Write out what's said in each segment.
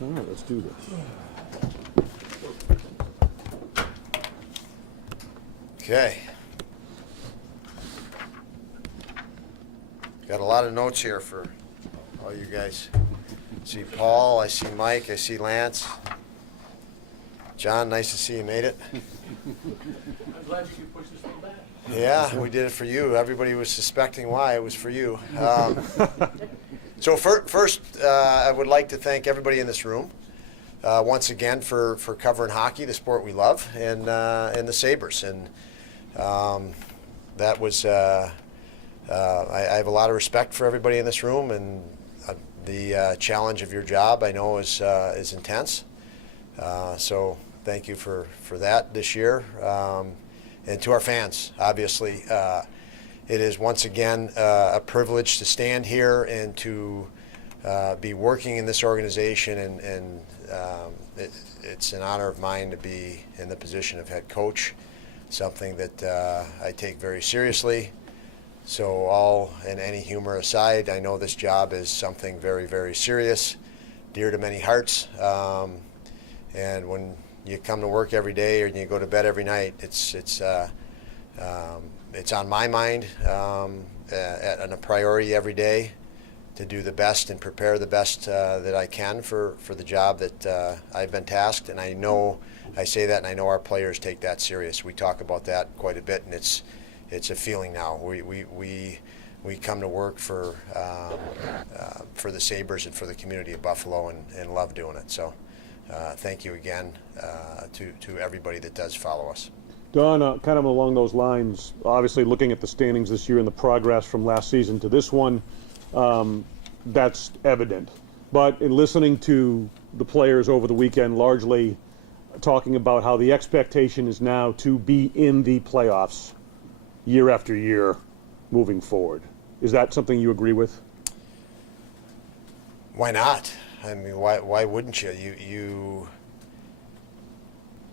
All right, let's do this. Okay. Got a lot of notes here for all you guys. I see Paul, I see Mike, I see Lance. John, nice to see you made it. I'm glad you could push this one back. Yeah, we did it for you. Everybody was suspecting why it was for you. So first, I would like to thank everybody in this room once again for covering hockey, the sport we love, and the Sabres. And that was I have a lot of respect for everybody in this room, and the challenge of your job I know is intense. So thank you for that this year, and to our fans, obviously. It is once again a privilege to stand here and to be working in this organization, and it's an honor of mine to be in the position of head coach, something that I take very seriously. So all and any humor aside, I know this job is something very, very serious, dear to many hearts. And when you come to work every day or you go to bed every night, it's on my mind and a priority every day to do the best and prepare the best that I can for the job that I've been tasked. And I know I say that, and I know our players take that serious. We talk about that quite a bit, and it's a feeling now. We come to work for the Sabres and for the community of Buffalo, and love doing it. So thank you again to everybody that does follow us. Don, kind of along those lines, obviously looking at the standings this year and the progress from last season to this one, that's evident. But in listening to the players over the weekend, largely talking about how the expectation is now to be in the playoffs year after year moving forward. Is that something you agree with? Why not? I mean, why wouldn't you?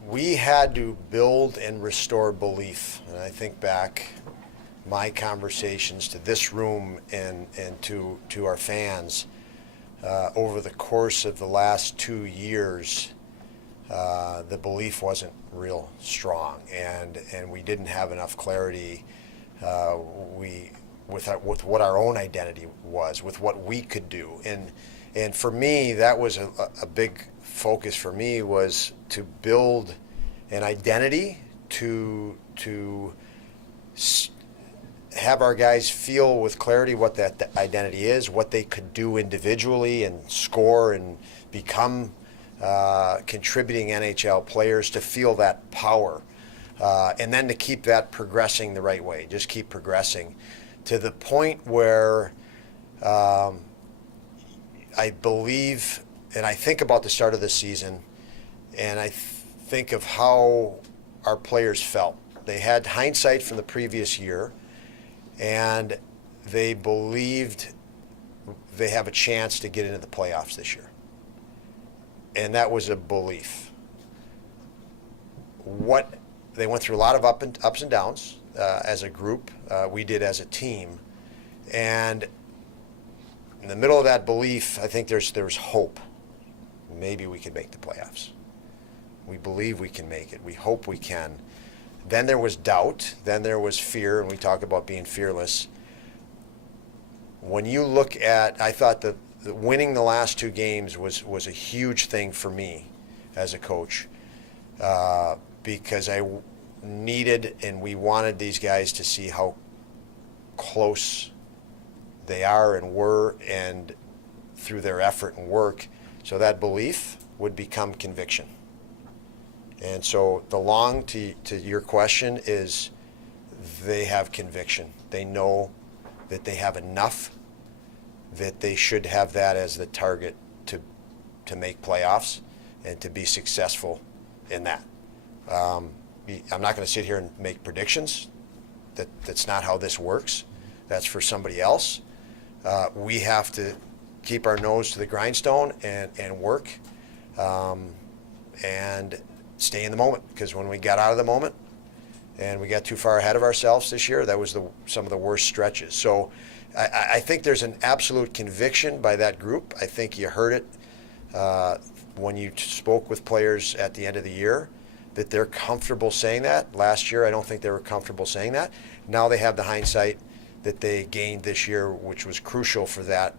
We had to build and restore belief. And I think back my conversations to this room and to our fans over the course of the last 2 years. The belief wasn't real strong, and we didn't have enough clarity with what our own identity was, with what we could do, and for me, that was a big focus for me, was to build an identity to have our guys feel with clarity what that identity is, what they could do individually and score and become contributing NHL players, to feel that power, and then to keep that progressing the right way, just keep progressing to the point where I believe, and I think about the start of the season, and I think of how our players felt. They had hindsight from the previous year, and they believed they have a chance to get into the playoffs this year. And that was a belief. They went through a lot of ups and downs as a group. We did as a team. And in the middle of that belief, I think there's hope. Maybe we could make the playoffs. We believe we can make it. We hope we can. Then there was doubt. Then there was fear, and we talk about being fearless. When you look at, I thought that winning the last 2 games was a huge thing for me as a coach, because I needed and we wanted these guys to see how close they are and were, and through their effort and work, so that belief would become conviction. And so the long to your question is, they have conviction. They know that they have enough, that they should have that as the target to make playoffs and to be successful in that. I'm not going to sit here and make predictions. That's not how this works. That's for somebody else. We have to keep our nose to the grindstone and work and stay in the moment, because when we got out of the moment and we got too far ahead of ourselves this year, that was some of the worst stretches. So I think there's an absolute conviction by that group. I think you heard it when you spoke with players at the end of the year, that they're comfortable saying that. Last year, I don't think they were comfortable saying that. Now they have the hindsight that they gained this year, which was crucial for that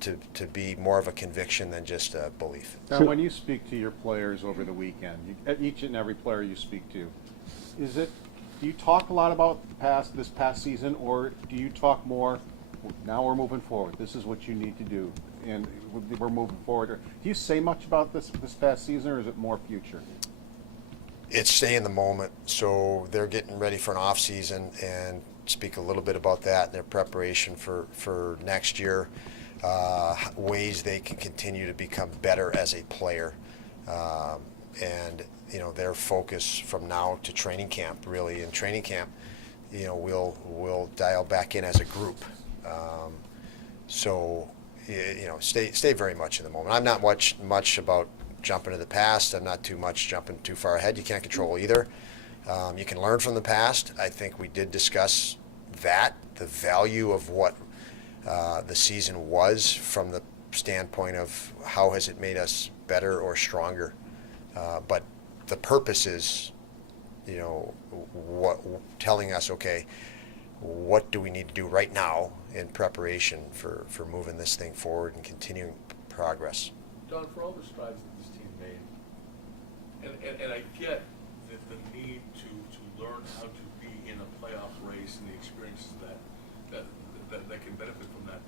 to be more of a conviction than just a belief. Now, when you speak to your players over the weekend, each and every player you speak to, do you talk a lot about this past season, or do you talk more, now we're moving forward, this is what you need to do, and we're moving forward? Or do you say much about this past season, or is it more future? It's stay in the moment. So they're getting ready for an off season, and speak a little bit about that and their preparation for next year, ways they can continue to become better as a player, and their focus from now to training camp. Really, in training camp, we'll dial back in as a group. So stay very much in the moment. I'm not much about jumping to the past. I'm not too much jumping too far ahead. You can't control either. You can learn from the past. I think we did discuss that, the value of what the season was from the standpoint of how has it made us better or stronger. But the purpose is, telling us, okay, what do we need to do right now in preparation for moving this thing forward and continuing progress. Don, for all the strides that this team made, and I get the need to learn how to be in a playoff race and the experiences that can benefit from that,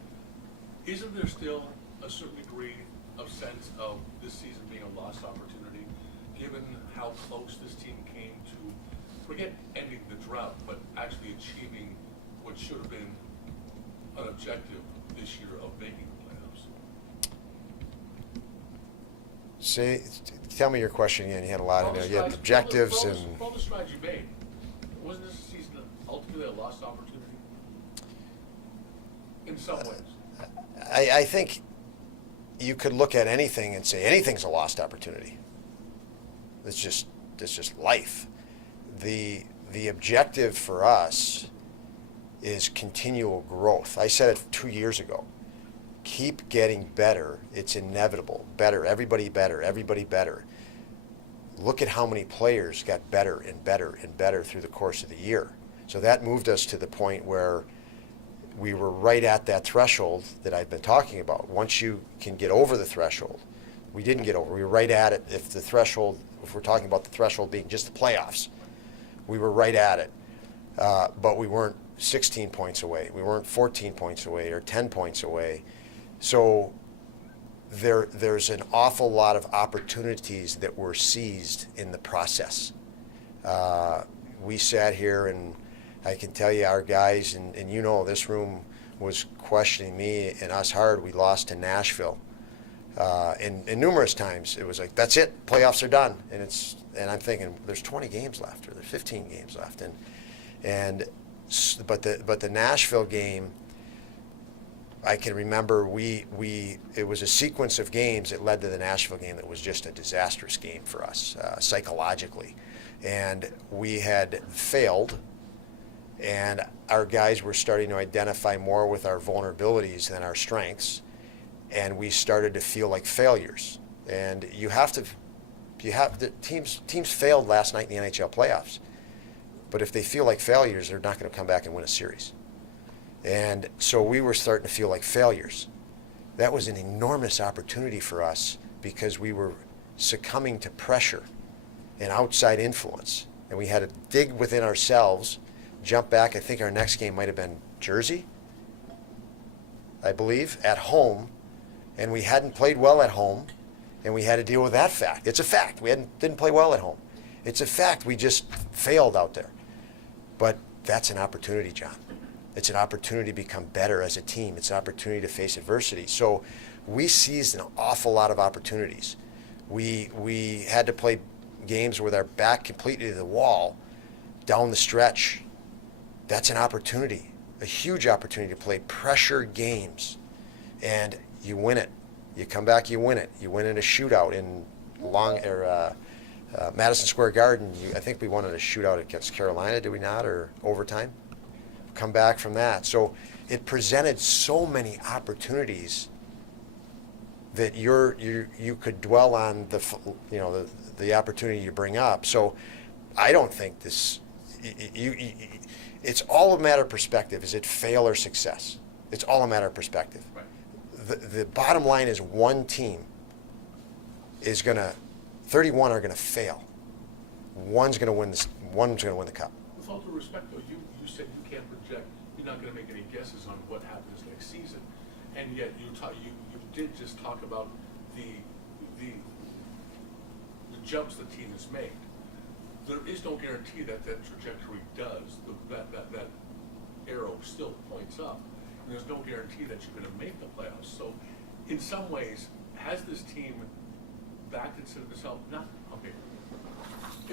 isn't there still a certain degree of sense of this season being a lost opportunity, given how close this team came to, forget ending the drought, but actually achieving what should have been an objective this year of making the playoffs? Tell me your question again. You had a lot in there. You had objectives for and all the strides you made. Wasn't this season ultimately a lost opportunity? In some ways. I think you could look at anything and say anything's a lost opportunity. It's just life. The objective for us is continual growth. I said it 2 years ago. Keep getting better. It's inevitable. Better. Everybody better. Everybody better. Look at how many players got better and better and better through the course of the year. So that moved us to the point where we were right at that threshold that I've been talking about. Once you can get over the threshold, we didn't get over. We were right at it. If we're talking about the threshold being just the playoffs, we were right at it. But we weren't 16 points away. We weren't 14 points away or 10 points away. So there's an awful lot of opportunities that were seized in the process. We sat here, and I can tell you our guys, and this room was questioning me and us hard. We lost to Nashville. And numerous times it was like, that's it, playoffs are done. And I'm thinking, there's 20 games left, or there's 15 games left. But the Nashville game, I can remember it was a sequence of games that led to the Nashville game that was just a disastrous game for us psychologically. And we had failed, and our guys were starting to identify more with our vulnerabilities than our strengths, and we started to feel like failures. And the teams failed last night in the NHL playoffs. But if they feel like failures, they're not going to come back and win a series. And so we were starting to feel like failures. That was an enormous opportunity for us because we were succumbing to pressure and outside influence. And we had to dig within ourselves, jump back. I think our next game might have been Jersey, I believe, at home. And we hadn't played well at home, and we had to deal with that fact. It's a fact. We didn't play well at home. It's a fact. We just failed out there. But that's an opportunity, John. It's an opportunity to become better as a team. It's an opportunity to face adversity. So we seized an awful lot of opportunities. We had to play games with our back completely to the wall down the stretch. That's an opportunity, a huge opportunity to play pressure games. And you win it. You come back, you win it. You win in a shootout in Madison Square Garden. I think we won in a shootout against Carolina, did we not, or overtime? Come back from that. So it presented so many opportunities that you could dwell on the opportunity you bring up. So I don't think this. It's all a matter of perspective. Is it fail or success? It's all a matter of perspective. Right. The bottom line is one team is 31 are gonna fail. One's gonna win the cup. With all due respect, though, you said you can't project. You're not going to make any guesses on what happens next season, and yet you did just talk about the jumps the team has made. There is no guarantee that trajectory does. That arrow still points up. And there's no guarantee that you're going to make the playoffs. So, in some ways, has this team backed itself? Not okay.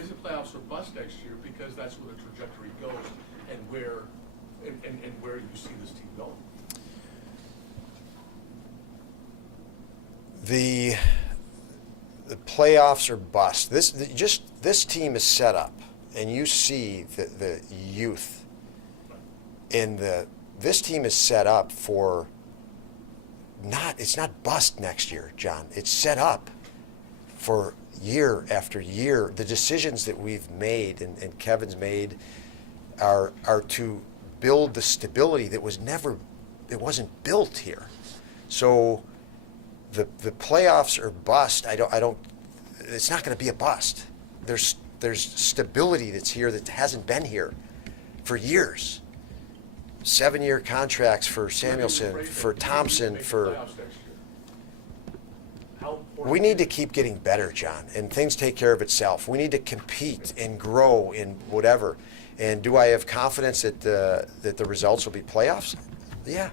Is it playoffs or bust next year? Because that's where the trajectory goes, and where you see this team going. the playoffs are bust. This team is set up, and you see the youth in this team is set up for it's not bust next year, John. It's set up for year after year. The decisions that we've made and Kevin's made are to build the stability that wasn't built here. So the playoffs are bust. It's not going to be a bust. There's stability that's here that hasn't been here for years. 7-year contracts for Samuelson, for Thompson, for. We need to keep getting better, John, and things take care of itself. We need to compete and grow in whatever. And do I have confidence that the results will be playoffs? Yeah.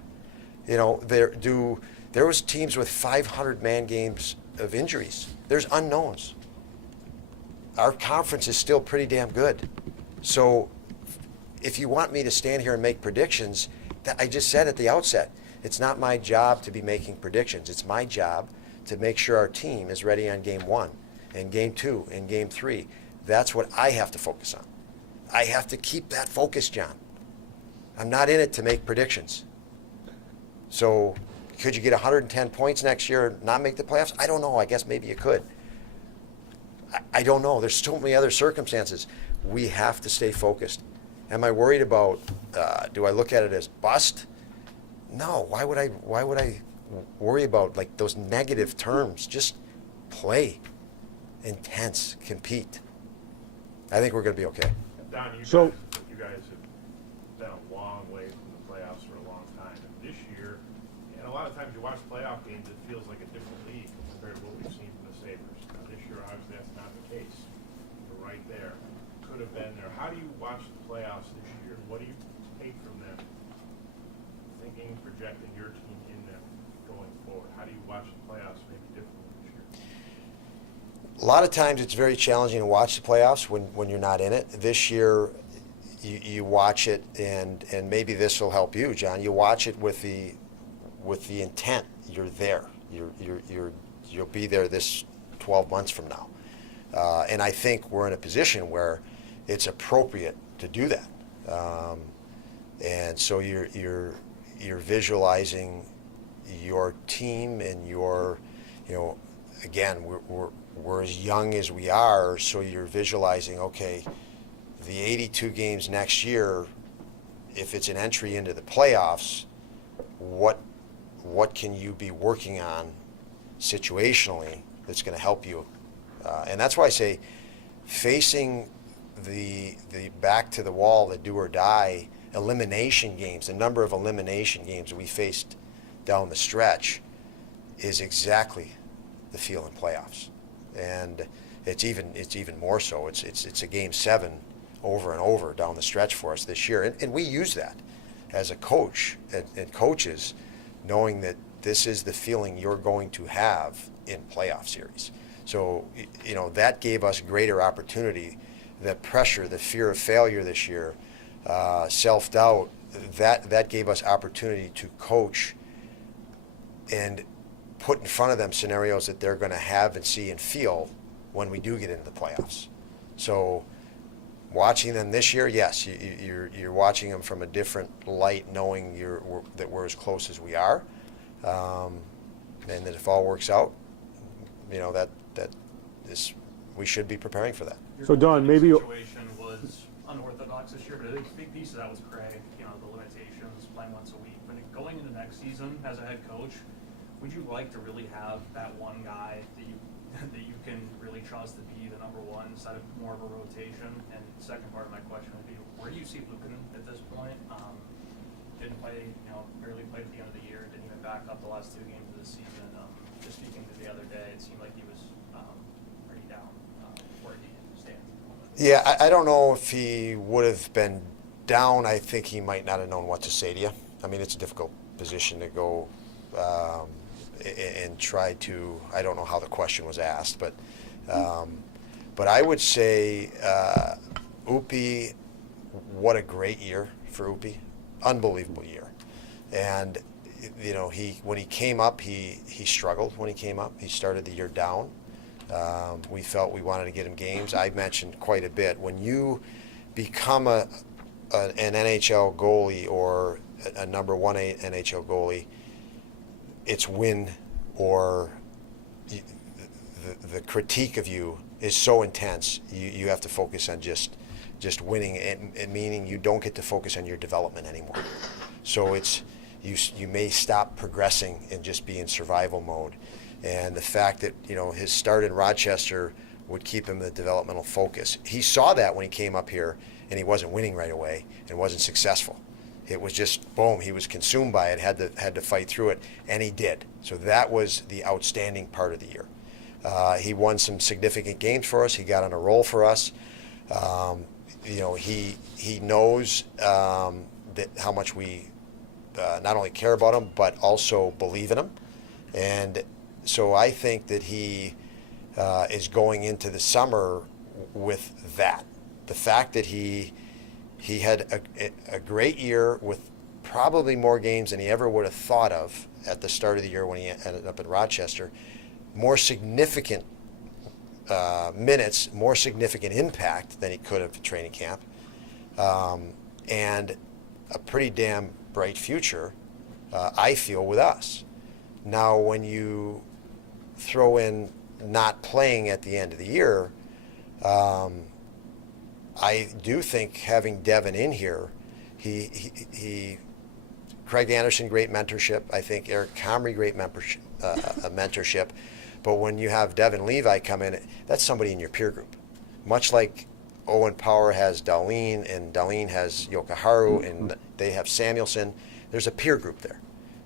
You know, there was teams with 500-man games of injuries. There's unknowns. Our conference is still pretty damn good. So if you want me to stand here and make predictions, I just said at the outset, it's not my job to be making predictions. It's my job to make sure our team is ready on game 1 and game 2 and game 3. That's what I have to focus on. I have to keep that focus, John. I'm not in it to make predictions. So could you get 110 points next year and not make the playoffs? I don't know. I guess maybe you could. I don't know. There's so many other circumstances. We have to stay focused. Am I worried about, do I look at it as bust? No. Why would I worry about like those negative terms? Just play, intense, compete. I think we're going to be okay. Don, you So- guys have been a long way from the playoffs for a long time. And this year, and a lot of times you watch playoff games, it feels like a different league compared to what we've seen from the Sabres. Now, this year, obviously, that's not the case. You're right there. Could have been there. How do you watch the playoffs this year? What do you take from them? Thinking, projecting your team in them going forward. How do you watch the playoffs maybe differently this year? A lot of times it's very challenging to watch the playoffs when you're not in it. This year, you watch it, and maybe this will help you, John. You watch it with the intent. You're there. You'll be there this 12 months from now. And I think we're in a position where it's appropriate to do that. And so you're visualizing your team and again, we're as young as we are, so you're visualizing, okay, the 82 games next year, if it's an entry into the playoffs, what can you be working on situationally that's going to help you? And that's why I say facing the back to the wall, the do or die elimination games, the number of elimination games we faced down the stretch is exactly the feel in playoffs. And it's even more so. It's a game 7 over and over down the stretch for us this year. And we use that as a coach and coaches, knowing that this is the feeling you're going to have in playoff series. So, that gave us greater opportunity. The pressure, the fear of failure this year, self-doubt, that gave us opportunity to coach and put in front of them scenarios that they're going to have and see and feel when we do get into the playoffs. So watching them this year, yes, you're watching them from a different light, knowing that we're as close as we are, and that if all works out, we should be preparing for that. So Don, maybe situation was unorthodox this year, but I think a big piece of that was Craig. The limitations, playing once a week. But going into next season as a head coach, would you like to really have that one guy that you can really trust to be the number one instead of more of a rotation? And the second part of my question would be, where do you see Lucan at this point? Didn't play, barely played at the end of the year. Didn't even back up the last 2 games of the season. Just speaking to the other day, it seemed like he was pretty down where he stands at the moment. Yeah, I don't know if he would have been down. I think he might not have known what to say to you. I mean, it's a difficult position to go and try to. I don't know how the question was asked, but I would say Upi, what a great year for Upi, unbelievable year, and you know, when he came up, he struggled when he came up. He started the year down. We felt we wanted to get him games. I mentioned quite a bit. When you become an NHL goalie or a number one NHL goalie, it's win or the critique of you is so intense. You have to focus on just winning, and meaning you don't get to focus on your development anymore. So it's you may stop progressing and just be in survival mode. And the fact that, you know, his start in Rochester would keep him in the developmental focus. He saw that when he came up here and he wasn't winning right away and wasn't successful. It was just boom, he was consumed by it, had to fight through it, and he did. So that was the outstanding part of the year. He won some significant games for us. He got on a roll for us. You know, he knows that how much we not only care about him but also believe in him, and so I think that he is going into the summer with that. The fact that he had a great year with probably more games than he ever would have thought of at the start of the year when he ended up in Rochester, more significant minutes, more significant impact than he could have at training camp, and a pretty damn bright future, I feel, with us. Now, when you throw in not playing at the end of the year, I do think having Devin in here, Craig Anderson, great mentorship. I think Eric Comrie, great mentorship. But when you have Devin Levi come in, that's somebody in your peer group. Much like Owen Power has Darlene, and Darlene has Yokoharu, and they have Samuelson. There's a peer group there.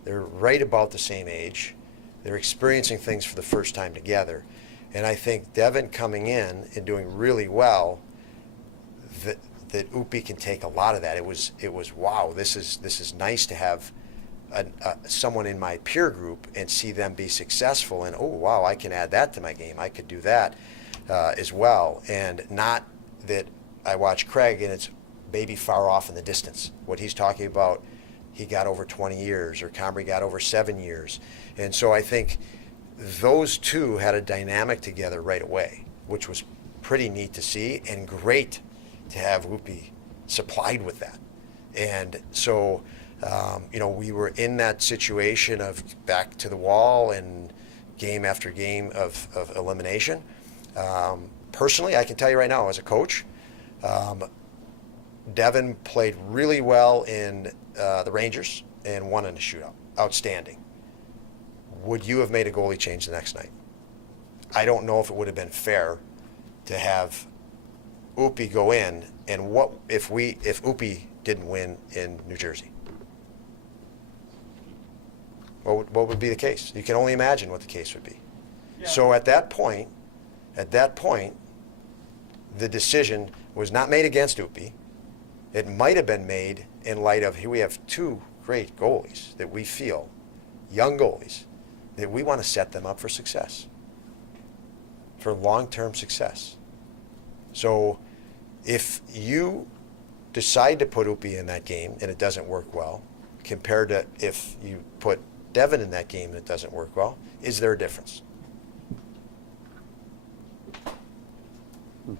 They're right about the same age. They're experiencing things for the first time together. And I think Devin coming in and doing really well, that Upi can take a lot of that. It was wow, this is nice to have someone in my peer group and see them be successful, and oh wow, I can add that to my game. I could do that as well, and not that I watch Craig and it's maybe far off in the distance. What he's talking about, he got over 20 years, or Comrie got over 7 years, and so I think those two had a dynamic together right away, which was pretty neat to see and great to have Upi supplied with that. And so, you know, we were in that situation of back to the wall and game after game of elimination. Personally, I can tell you right now, as a coach, Devin played really well in the Rangers and won in a shootout. Outstanding. Would you have made a goalie change the next night? I don't know if it would have been fair to have Upi go in, and what if Upi didn't win in New Jersey? What would be the case? You can only imagine what the case would be. Yeah. So at that point, the decision was not made against Upi. It might have been made in light of, here we have two great goalies that we feel, young goalies, that we want to set them up for success, for long-term success. So if you decide to put Upi in that game and it doesn't work well, compared to if you put Devin in that game and it doesn't work well, is there a difference?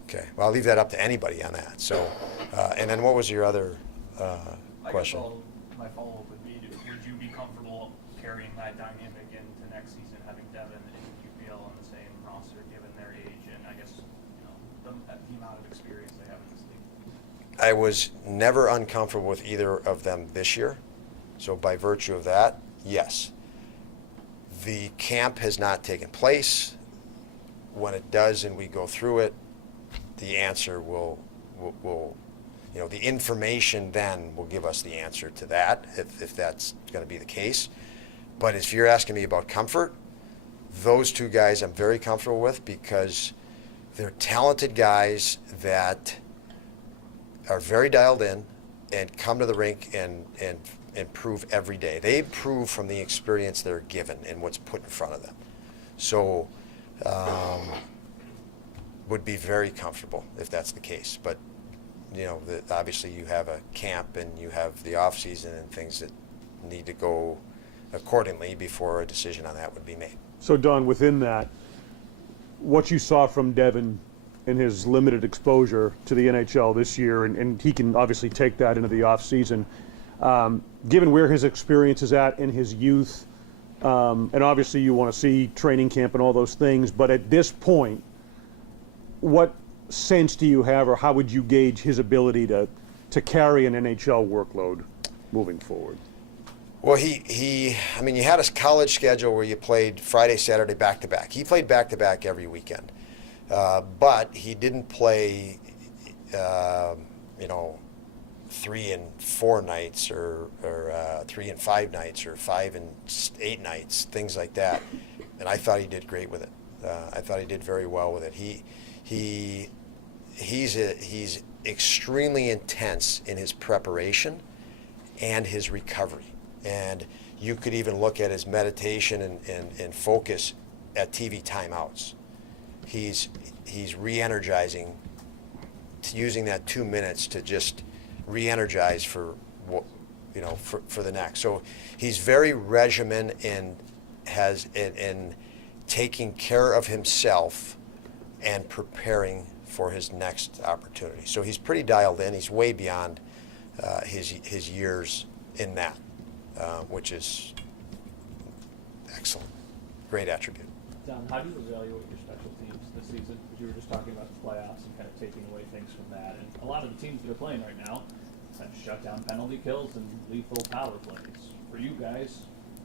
Okay, well, I'll leave that up to anybody on that. So, and then what was your other question? I guess my follow-up would be, would you be comfortable carrying that dynamic into next season, having Devin and UPL on the same roster, given their age and I guess, you know, the amount of experience they have in this league? I was never uncomfortable with either of them this year. So by virtue of that, yes. The camp has not taken place. When it does and we go through it, the answer will you know, the information then will give us the answer to that, if that's going to be the case. But if you're asking me about comfort, those two guys I'm very comfortable with, because they're talented guys that are very dialed in and come to the rink and improve every day. They improve from the experience they're given and what's put in front of them. So would be very comfortable if that's the case. But you know, obviously you have a camp and you have the off season and things that need to go accordingly before a decision on that would be made. So, Don, within that, what you saw from Devin in his limited exposure to the NHL this year, and he can obviously take that into the offseason, given where his experience is at in his youth, and obviously you want to see training camp and all those things, but at this point, what sense do you have, or how would you gauge his ability to carry an NHL workload moving forward? Well, I mean, you had a college schedule where you played Friday, Saturday, back-to-back. He played back-to-back every weekend. But he didn't play, 3 and 4 nights or 3 and 5 nights or 5 and 8 nights, things like that. And I thought he did great with it. I thought he did very well with it. He's extremely intense in his preparation and his recovery. And you could even look at his meditation and focus at TV timeouts. He's re-energizing, using that 2 minutes to just re-energize for the next. So he's very regimen and has in taking care of himself and preparing for his next opportunity. So he's pretty dialed in. He's way beyond his years in that, which is excellent. Great attribute. Don, how do you evaluate your special teams this season? Because you were just talking about the playoffs and kind of taking away things from that. And a lot of the teams that are playing right now have shut down penalty kills and lethal power plays. For you guys,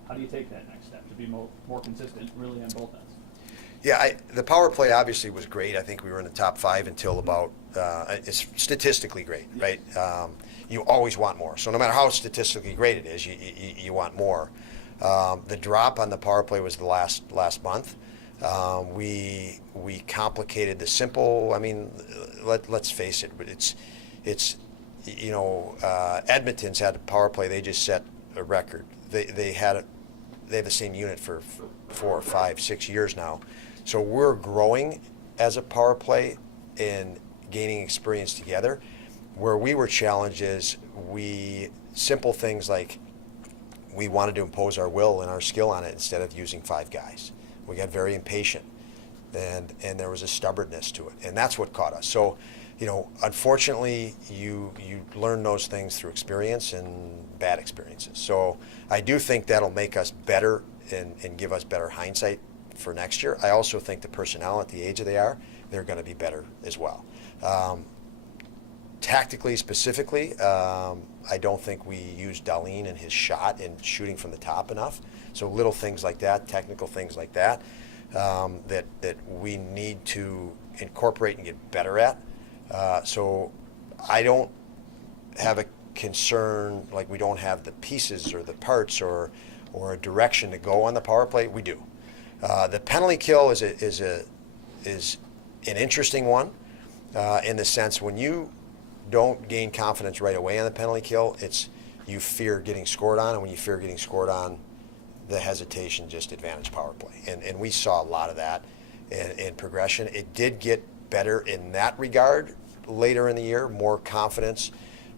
how do you take that next step to be more consistent really on both ends? Yeah, the power play obviously was great. I think we were in the top 5 until about, it's statistically great, right? You always want more. So no matter how statistically great it is, you want more. The drop on the power play was the last month. We complicated the simple. I mean, let's face it. It's Edmonton's had a power play. They just set a record. They have the same unit for 4, 5, 6 years now. So we're growing as a power play and gaining experience together. Where we were challenged is simple things like we wanted to impose our will and our skill on it instead of using 5 guys. We got very impatient, and there was a stubbornness to it, and that's what caught us. So, unfortunately, you learn those things through experience and bad experiences. So I do think that'll make us better and give us better hindsight for next year. I also think the personnel at the age that they're going to be better as well. Tactically, specifically, I don't think we used Darlene and his shot and shooting from the top enough. So little things like that, technical things like that, that we need to incorporate and get better at. So I don't have a concern like we don't have the pieces or the parts or a direction to go on the power play. We do. The penalty kill is an interesting one in the sense when you don't gain confidence right away on the penalty kill, you fear getting scored on, and when you fear getting scored on, the hesitation just advantage power play. And we saw a lot of that in progression. It did get better in that regard later in the year, more confidence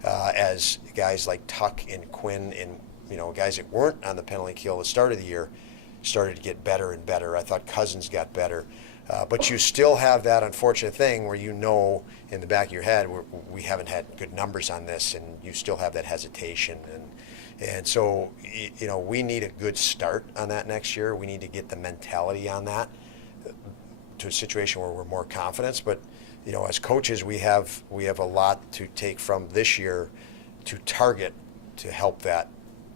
as guys like Tuck and Quinn and guys that weren't on the penalty kill at the start of the year started to get better and better. I thought Cousins got better. But you still have that unfortunate thing where in the back of your head we haven't had good numbers on this, and you still have that hesitation. And so we need a good start on that next year. We need to get the mentality on that to a situation where we're more confident. But as coaches, we have a lot to take from this year to target to help that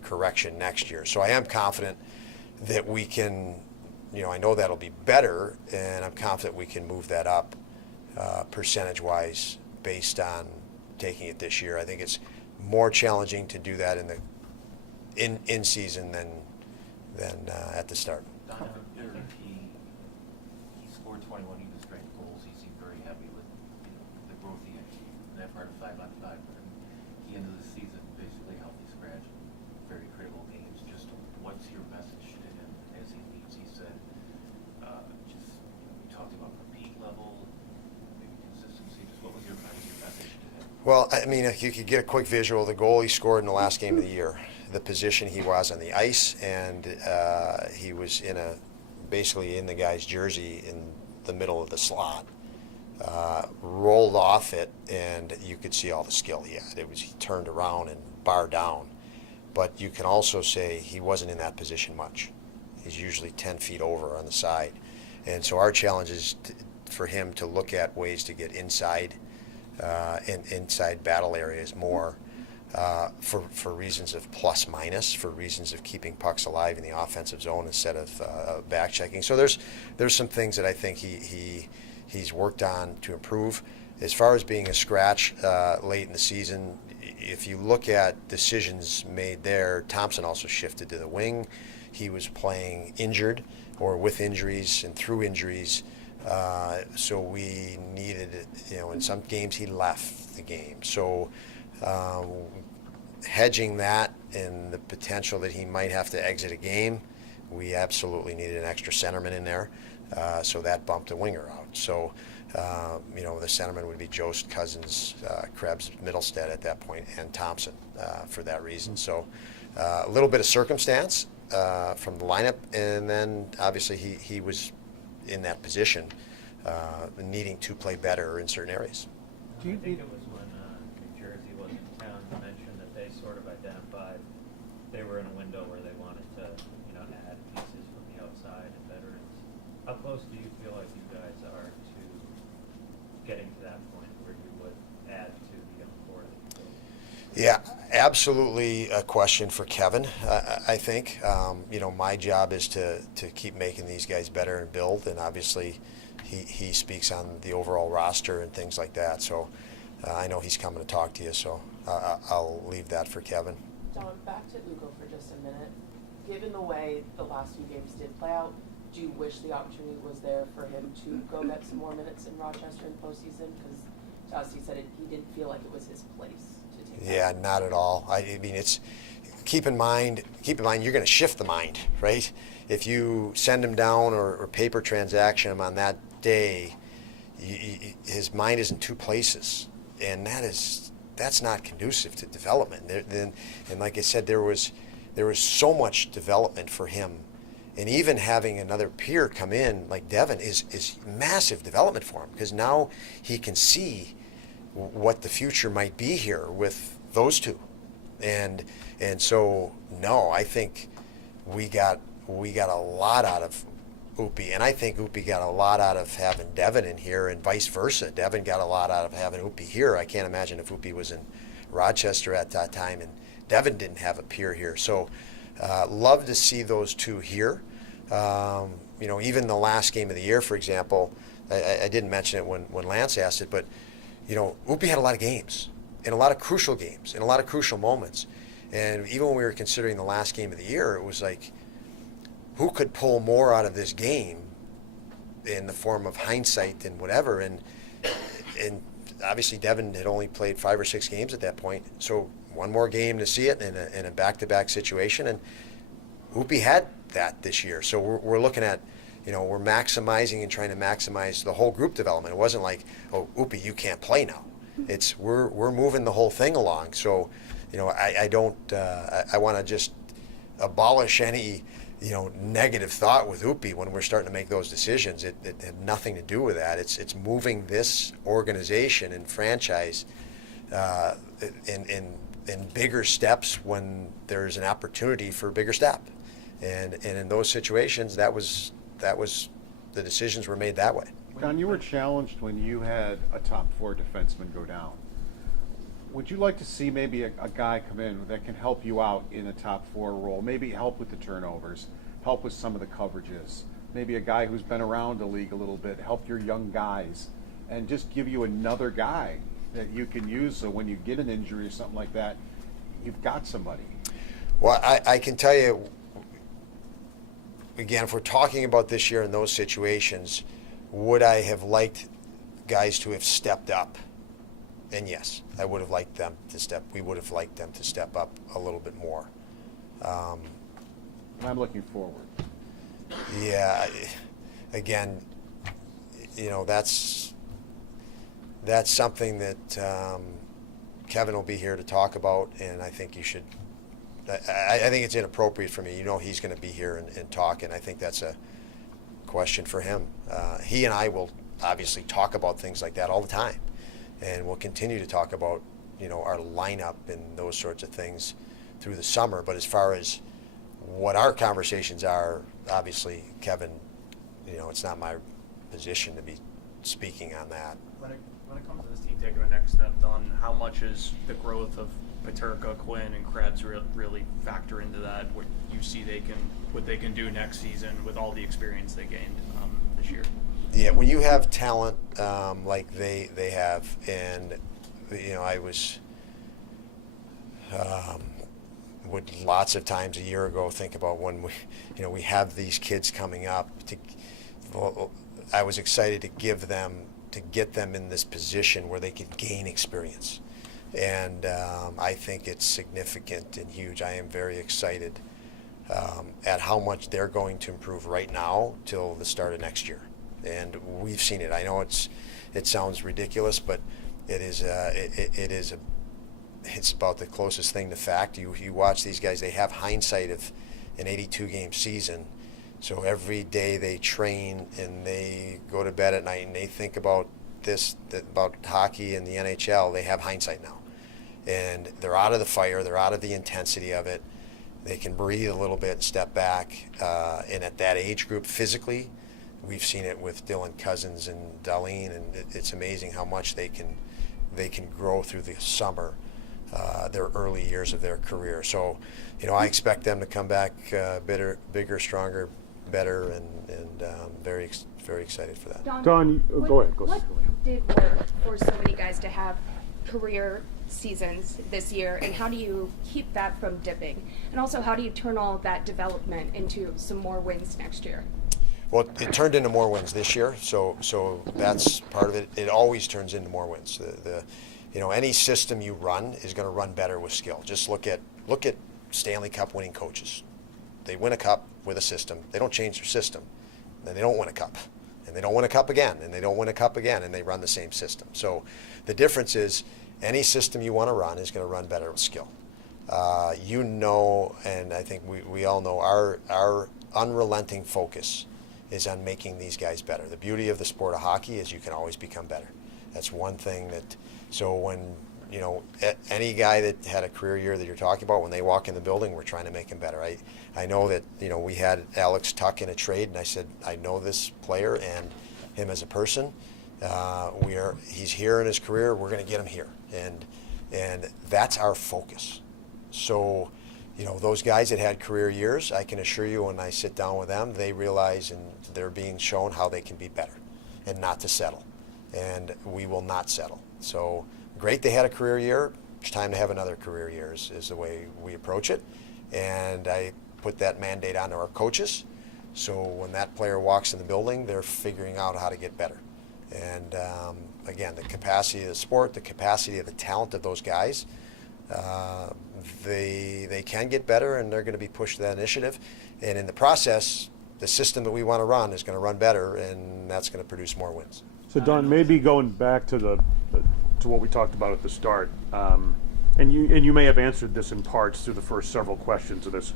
correction next year. So I am confident that we can. I know that'll be better, and I'm confident we can move that up percentage-wise based on taking it this year. I think it's more challenging to do that in season than at the start. Don, he scored 21. He was great goals. He seemed very happy with the growth he achieved in that part of 5-on-5. But he ended the season basically healthy scratch, very critical games. Just what's your message to him as he leaves? He said, we talked about repeat level, maybe consistency. Just what was your message to him? Well, I mean, if you could get a quick visual of the goal he scored in the last game of the year, the position he was on the ice, and he was basically in the guy's jersey in the middle of the slot. Rolled off it, and you could see all the skill he had. He turned around and bar down. But you can also say he wasn't in that position much. He's usually 10 feet over on the side. And so our challenge is for him to look at ways to get inside battle areas more for reasons of plus minus, for reasons of keeping pucks alive in the offensive zone instead of back checking. So there's some things that I think he's worked on to improve. As far as being a scratch late in the season, if you look at decisions made there, Thompson also shifted to the wing. He was playing injured or with injuries and through injuries. So we needed, in some games he left the game. So hedging that and the potential that he might have to exit a game, we absolutely needed an extra centerman in there. So that bumped a winger out. So, the centerman would be Jost, Cousins, Krebs, Middlestead at that point, and Thompson for that reason. So a little bit of circumstance from the lineup, and then obviously he was in that position, needing to play better in certain areas. I think it was when New Jersey was in town, you mentioned that they sort of identified they were in a window where they wanted to, add pieces from the outside and veterans. How close do you feel like you guys are to getting to that point where you would add to the young core that you built? Yeah, absolutely a question for Kevyn, I think. My job is to keep making these guys better and build, and obviously he speaks on the overall roster and things like that. So I know he's coming to talk to you, so I'll leave that for Kevyn. Don, back to Ugo for just a minute. Given the way the last few games did play out, do you wish the opportunity was there for him to go get some more minutes in Rochester in postseason? Because to us, he said he didn't feel like it was his place to take. Yeah, not at all. I mean, it's keep in mind, you're going to shift the mind, right? If you send him down or paper transaction him on that day, his mind is in two places, and that's not conducive to development. And like I said, there was so much development for him. And even having another peer come in like Devin is massive development for him, because now he can see what the future might be here with those two. And so, no, I think we got a lot out of Upi, and I think Upi got a lot out of having Devin in here, and vice versa. Devin got a lot out of having Upi here. I can't imagine if Upi was in Rochester at that time and Devin didn't have a peer here. So love to see those two here. Even the last game of the year, for example, I didn't mention it when Lance asked it, but Upi had a lot of games, and a lot of crucial games, and a lot of crucial moments. And even when we were considering the last game of the year, it was like, who could pull more out of this game in the form of hindsight and whatever? And obviously Devin had only played 5 or 6 games at that point, so one more game to see it in a back-to-back situation, and Upi had that this year. So we're looking at, we're maximizing and trying to maximize the whole group development. It wasn't like, oh, Upi, you can't play now. It's we're moving the whole thing along. So, I want to just abolish any negative thought with Upi when we're starting to make those decisions. It had nothing to do with that. It's moving this organization and franchise in bigger steps when there's an opportunity for a bigger step. And in those situations, that was the decisions were made that way. Don, you were challenged when you had a top 4 defenseman go down. Would you like to see maybe a guy come in that can help you out in a top 4 role, maybe help with the turnovers, help with some of the coverages, maybe a guy who's been around the league a little bit, help your young guys, and just give you another guy that you can use so when you get an injury or something like that, you've got somebody? Well, I can tell you, again, if we're talking about this year in those situations, would I have liked guys to have stepped up? And yes, I would have liked them to we would have liked them to step up a little bit more. I'm looking forward. Yeah, again, that's something that Kevyn will be here to talk about, and I think you should I think it's inappropriate for me. You know, he's going to be here and talk, and I think that's a question for him. He and I will obviously talk about things like that all the time, and we'll continue to talk about, you know, our lineup and those sorts of things through the summer. But as far as what our conversations are, obviously, Kevin, you know, it's not my position to be speaking on that. When it comes to this team taking the next step, Don, how much is the growth of Peterka, Quinn, and Krebs really factor into that? What you see what they can do next season with all the experience they gained this year? Yeah, when you have talent like they have, and you know, I was would lots of times a year ago think about when we have these kids coming up. I was excited to get them in this position where they could gain experience, and I think it's significant and huge. I am very excited at how much they're going to improve right now till the start of next year, and we've seen it. I know it sounds ridiculous, but it's about the closest thing to fact. You watch these guys; they have hindsight of an 82-game season. So every day they train and they go to bed at night and they think about about hockey and the NHL. They have hindsight now, and they're out of the fire. They're out of the intensity of it. They can breathe a little bit and step back. And at that age group, physically, we've seen it with Dylan Cousins and Darlene, and it's amazing how much they can grow through the summer, their early years of their career. So, you know, I expect them to come back bigger, stronger, better, and very excited for that. Don, go ahead. What did work for so many guys to have career seasons this year, and how do you keep that from dipping? And also, how do you turn all of that development into some more wins next year? Well, it turned into more wins this year, so that's part of it. It always turns into more wins. Any system you run is going to run better with skill. Just look at Stanley Cup winning coaches. They win a cup with a system. They don't change their system. Then they don't win a cup. And they don't win a cup again. And they don't win a cup again. And they run the same system. So the difference is any system you want to run is going to run better with skill. And I think we all know our unrelenting focus is on making these guys better. The beauty of the sport of hockey is you can always become better. That's one thing so when, any guy that had a career year that you're talking about, when they walk in the building, we're trying to make him better. I know that, we had Alex Tuck in a trade, and I said, I know this player and him as a person. He's here in his career. We're going to get him here. And that's our focus. So, those guys that had career years, I can assure you when I sit down with them, they realize and they're being shown how they can be better and not to settle. And we will not settle. So great they had a career year. It's time to have another career year is the way we approach it. And I put that mandate onto our coaches. So when that player walks in the building, they're figuring out how to get better. And again, the capacity of the sport, the capacity of the talent of those guys, they can get better, and they're going to be pushed to that initiative. And in the process, the system that we want to run is going to run better, and that's going to produce more wins. So Don, maybe going back to to what we talked about at the start, and you may have answered this in parts through the first several questions of this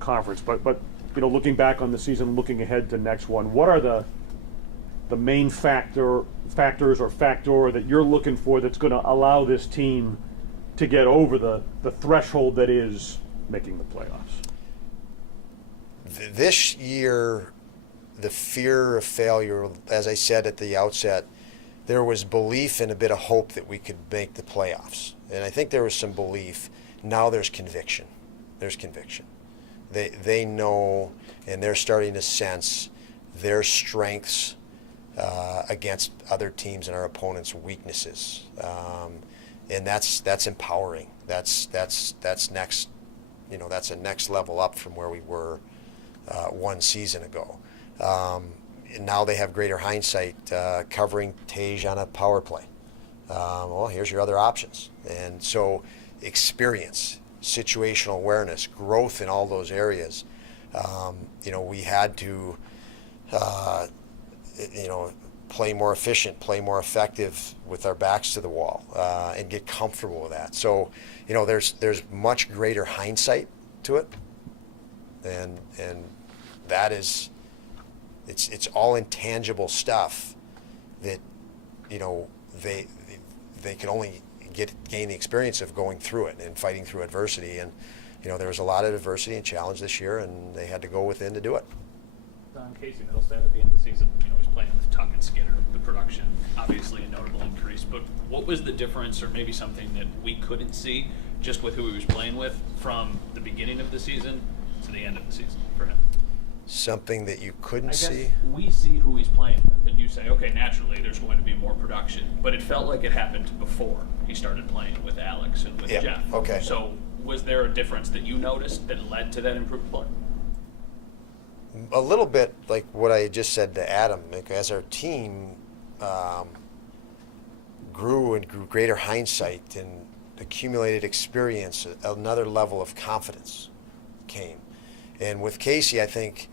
conference, but looking back on the season, looking ahead to next one, what are the main factors or factor that you're looking for that's going to allow this team to get over the threshold that is making the playoffs? This year, the fear of failure, as I said at the outset, there was belief and a bit of hope that we could make the playoffs. And I think there was some belief. Now there's conviction. There's conviction. They know, and they're starting to sense their strengths against other teams and our opponents' weaknesses. And that's empowering. That's next. That's a next level up from where we were one season ago. Now they have greater hindsight, covering Tage on a power play. Well, here's your other options. And so experience, situational awareness, growth in all those areas. We had to, play more efficient, play more effective with our backs to the wall, and get comfortable with that. So, there's much greater hindsight to it, and that is, it's all intangible stuff that, they can only gain the experience of going through it and fighting through adversity. And there was a lot of adversity and challenge this year, and they had to go within to do it. Casey Middlestad at the end of the season, he's playing with Tuck and Skinner. The production, obviously a notable increase, but what was the difference, or maybe something that we couldn't see just with who he was playing with from the beginning of the season to the end of the season for him? Something that you couldn't I guess see? we see who he's playing with, and you say, okay, naturally there's going to be more production, but it felt like it happened before he started playing with Alex and with Jeff. Okay. So was there a difference that you noticed that led to that improved play? A little bit like what I just said to Adam. Like, as our team grew and grew greater hindsight and accumulated experience, another level of confidence came. And with Casey, I think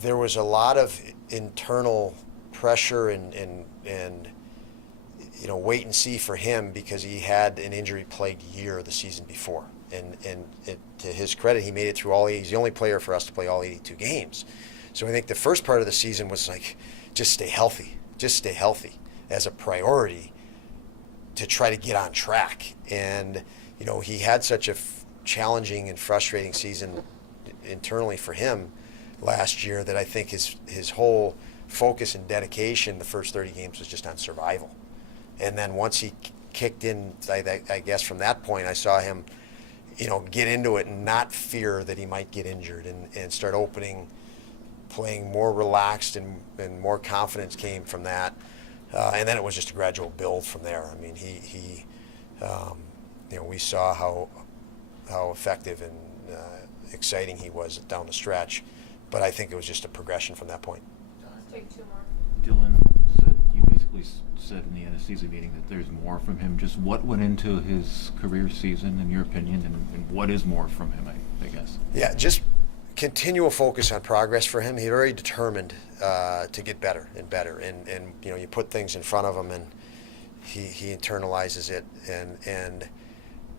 there was a lot of internal pressure and wait and see for him, because he had an injury-plagued year the season before. And to his credit, he made it through all 80. He's the only player for us to play all 82 games. So I think the first part of the season was like, just stay healthy as a priority to try to get on track. And, he had such a challenging and frustrating season internally for him last year that I think his whole focus and dedication the first 30 games was just on survival. And then once he kicked in, I guess from that point, I saw him get into it and not fear that he might get injured, and start playing more relaxed, and more confidence came from that. And then it was just a gradual build from there. I mean, we saw how effective and exciting he was down the stretch, but I think it was just a progression from that point. Take two more. Dylan said, you basically said in the end of the season meeting that there's more from him. Just what went into his career season, in your opinion, and what is more from him, I guess? Yeah, just continual focus on progress for him. He's very determined to get better and better, and you put things in front of him, and he internalizes it, and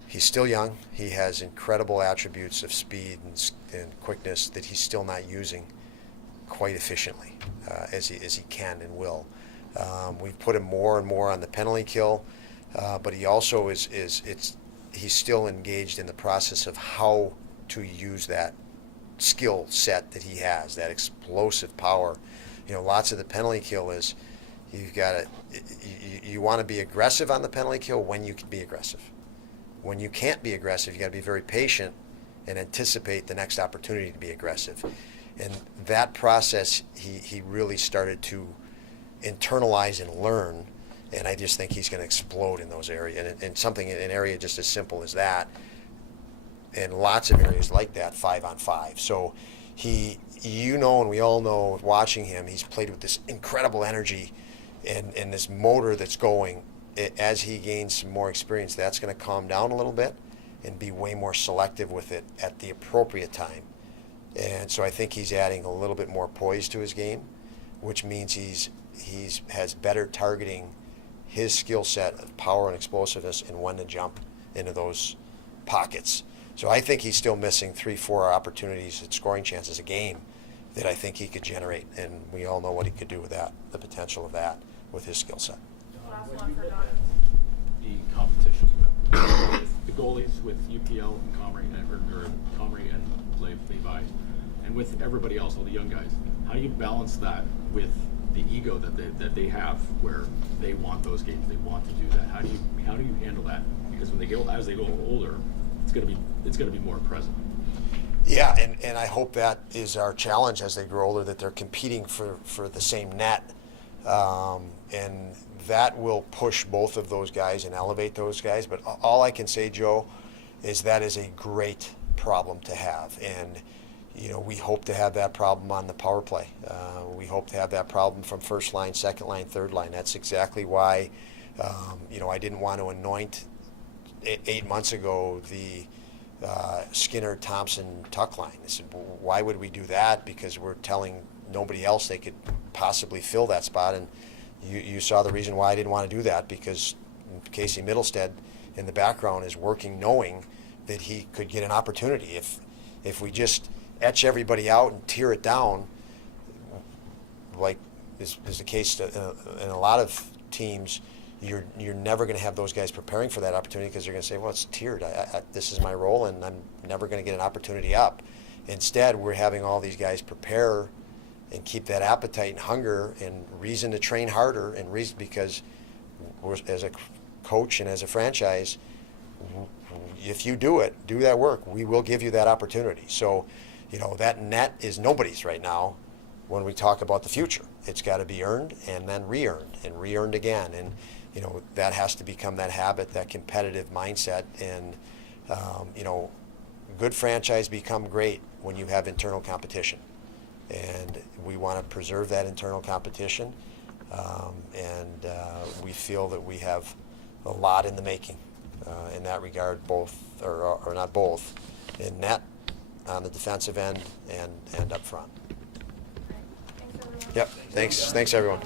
he's still young. He has incredible attributes of speed and quickness that he's still not using quite efficiently as he can and will. We've put him more and more on the penalty kill, but he also he's still engaged in the process of how to use that skill set that he has, that explosive power. Lots of the penalty kill is you want to be aggressive on the penalty kill when you can be aggressive. When you can't be aggressive, you got to be very patient and anticipate the next opportunity to be aggressive. And that process, he really started to internalize and learn, and I just think he's going to explode in those areas. And something in an area just as simple as that, and lots of areas like that, 5-on-5. So and we all know, watching him, he's played with this incredible energy and this motor that's going. As he gains some more experience, that's going to calm down a little bit and be way more selective with it at the appropriate time. And so I think he's adding a little bit more poise to his game, which means he has better targeting his skill set of power and explosiveness, and when to jump into those pockets. So I think he's still missing 3-4 opportunities at scoring chances a game that I think he could generate, and we all know what he could do with that, the potential of that with his skill set. Last one for Don. The competition, the goalies with UPL and Comrie and Levi, and with everybody else, all the young guys, how do you balance that with the ego that they have, where they want those games, they want to do that? How do you handle that? Because as they go older, it's going to be more present. Yeah, and I hope that is our challenge as they grow older, that they're competing for the same net, and that will push both of those guys and elevate those guys. But all I can say, Joe, is that is a great problem to have, and we hope to have that problem on the power play. We hope to have that problem from first line, second line, third line. That's exactly why I didn't want to anoint 8 months ago the Skinner, Thompson, Tuck line. I said, well, why would we do that? Because we're telling nobody else they could possibly fill that spot, and you saw the reason why I didn't want to do that, because Casey Middlestead in the background is working knowing that he could get an opportunity. If we just etch everybody out and tear it down, like is the case in a lot of teams, you're never going to have those guys preparing for that opportunity, because they're going to say, well, it's tiered. This is my role, and I'm never going to get an opportunity up. Instead, we're having all these guys prepare and keep that appetite and hunger and reason to train harder, and reason, because as a coach and as a franchise, if you do that work, we will give you that opportunity. So, that net is nobody's right now when we talk about the future. It's got to be earned and then re-earned and re-earned again. And, that has to become that habit, that competitive mindset. And, good franchise become great when you have internal competition. And we want to preserve that internal competition. We feel that we have a lot in the making in that regard, both, or not both, in net, on the defensive end, and up front. Yep, thanks everyone.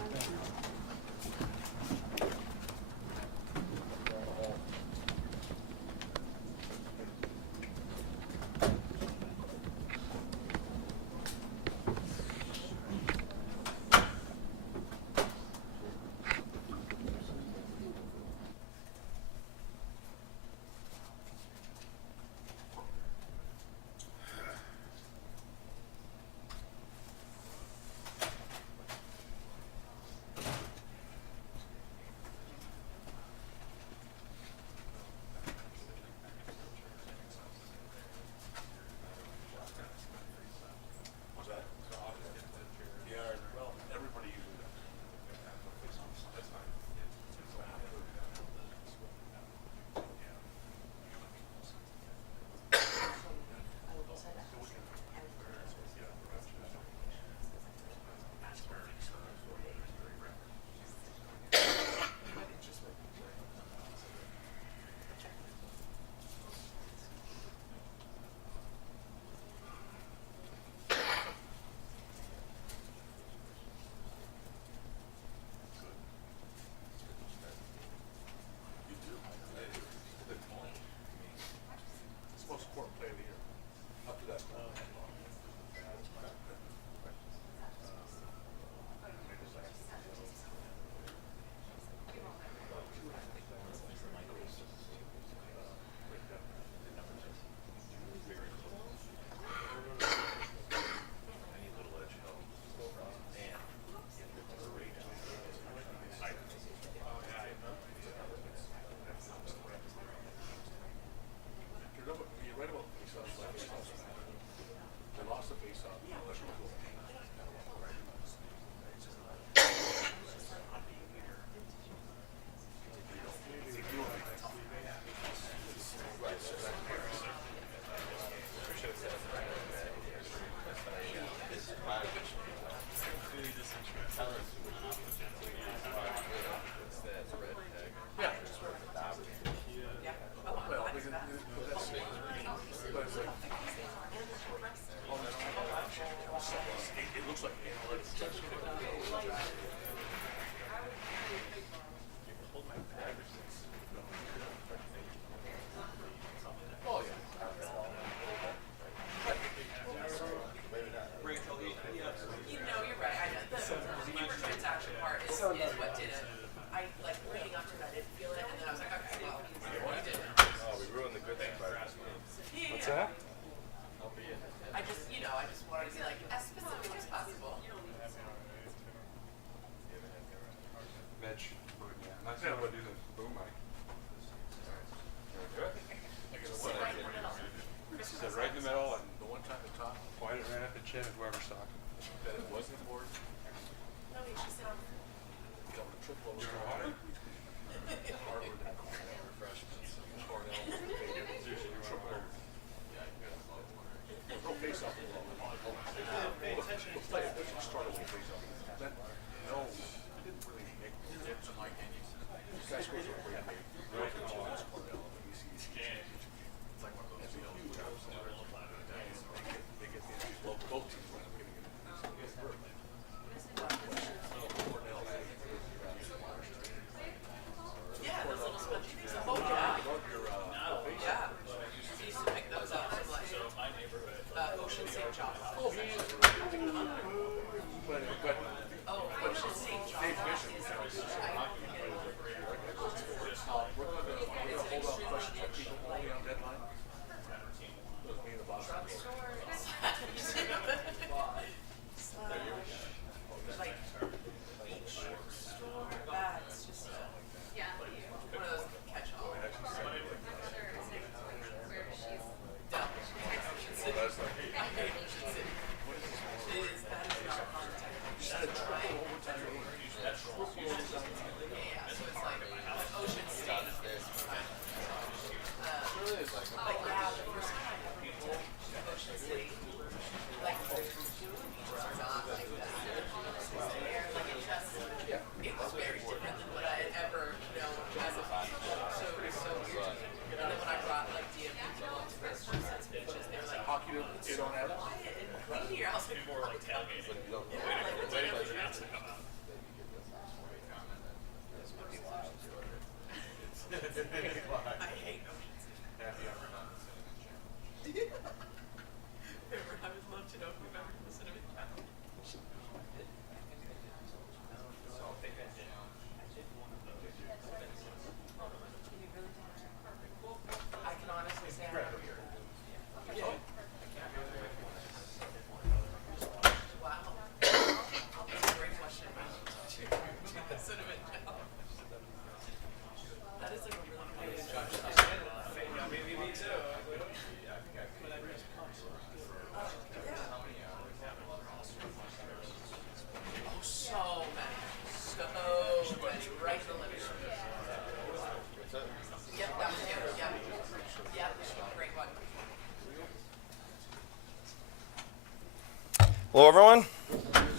Hello, everyone.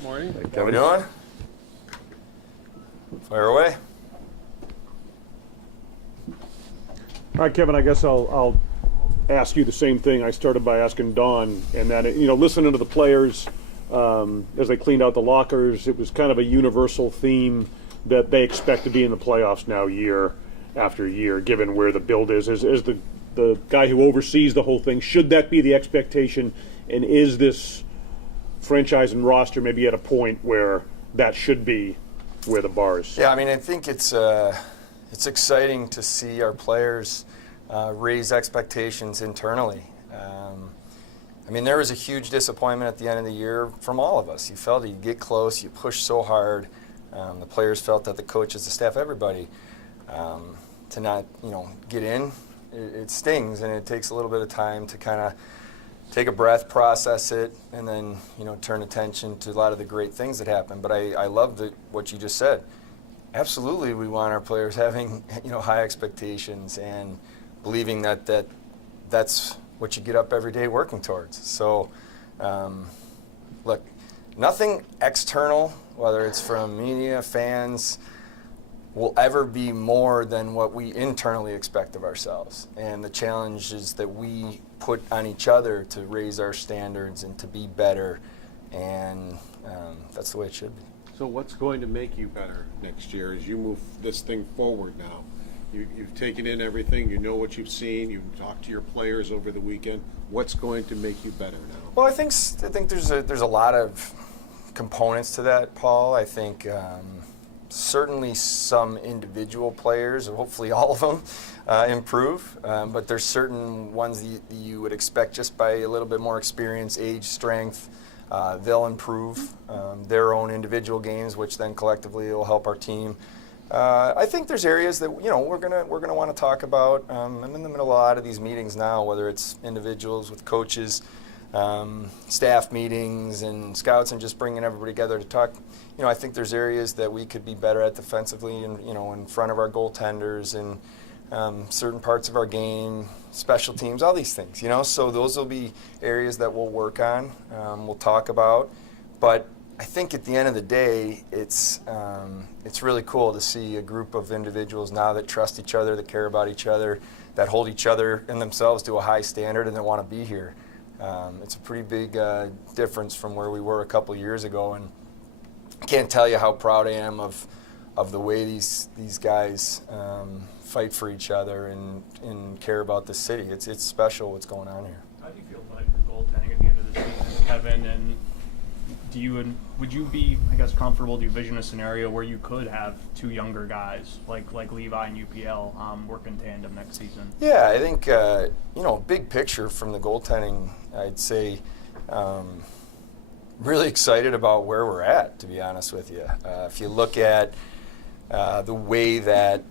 Morning. How we doing? Fire away. All right, Kevin, I guess I'll ask you the same thing I started by asking Dawn, and that, listening to the players as they cleaned out the lockers, it was kind of a universal theme that they expect to be in the playoffs now year after year, given where the build is. As the guy who oversees the whole thing, should that be the expectation, and is this franchise and roster maybe at a point where that should be where the bar is? Yeah, I mean, I think it's exciting to see our players raise expectations internally. I mean, there was a huge disappointment at the end of the year from all of us. You felt you get close, you push so hard. The players felt that the coaches, the staff, everybody, to not, get in, it stings, and it takes a little bit of time to kind of take a breath, process it, and then, turn attention to a lot of the great things that happen. But I love what you just said. Absolutely, we want our players having, high expectations and believing that's what you get up every day working towards. So, look, nothing external, whether it's from media, fans, will ever be more than what we internally expect of ourselves. And the challenges that we put on each other to raise our standards and to be better, and that's the way it should be. So what's going to make you better next year as you move this thing forward now? You've taken in everything, you know what you've seen, you've talked to your players over the weekend. What's going to make you better now? Well, I think there's a lot of components to that, Paul. I think certainly some individual players, or hopefully all of them, improve. But there's certain ones that you would expect just by a little bit more experience, age, strength. They'll improve their own individual games, which then collectively will help our team. I think there's areas that we're gonna want to talk about. I'm in the middle of a lot of these meetings now, whether it's individuals with coaches, staff meetings, and scouts, and just bringing everybody together to talk. I think there's areas that we could be better at defensively, and in front of our goaltenders, and certain parts of our game, special teams, all these things. So those will be areas that we'll work on. We'll talk about, but I think at the end of the day, it's really cool to see a group of individuals now that trust each other, that care about each other, that hold each other and themselves to a high standard, and that want to be here. It's a pretty big difference from where we were a couple years ago, and I can't tell you how proud I am of the way these guys fight for each other and care about the city. It's special what's going on here. How do you feel about your goaltending at the end of the season, Kevin? And would you be, I guess, comfortable? Do you envision a scenario where you could have two younger guys like Levi and UPL work in tandem next season? Yeah, I think big picture from the goaltending, I'd say really excited about where we're at, to be honest with you. If you look at the way that,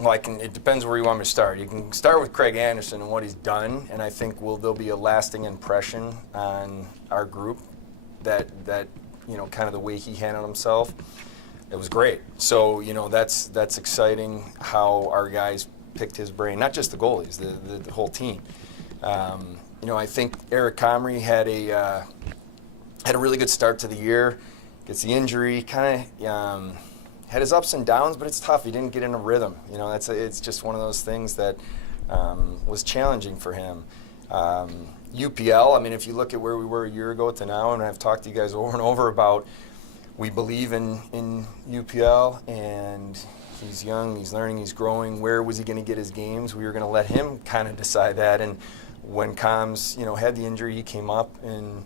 it depends where you want me to start. You can start with Craig Anderson and what he's done, and I think there'll be a lasting impression on our group that kind of the way he handled himself. It was great. So, that's exciting how our guys picked his brain, not just the goalies, the whole team. I think Eric Comrie had a really good start to the year, gets the injury, kind of had his ups and downs, but it's tough. He didn't get in a rhythm. It's just one of those things that was challenging for him. UPL, if you look at where we were a year ago to now, and I've talked to you guys over and over about, we believe in UPL, and he's young, he's learning, he's growing. Where was he going to get his games? We were going to let him kind of decide that. And when Combs, had the injury, he came up, and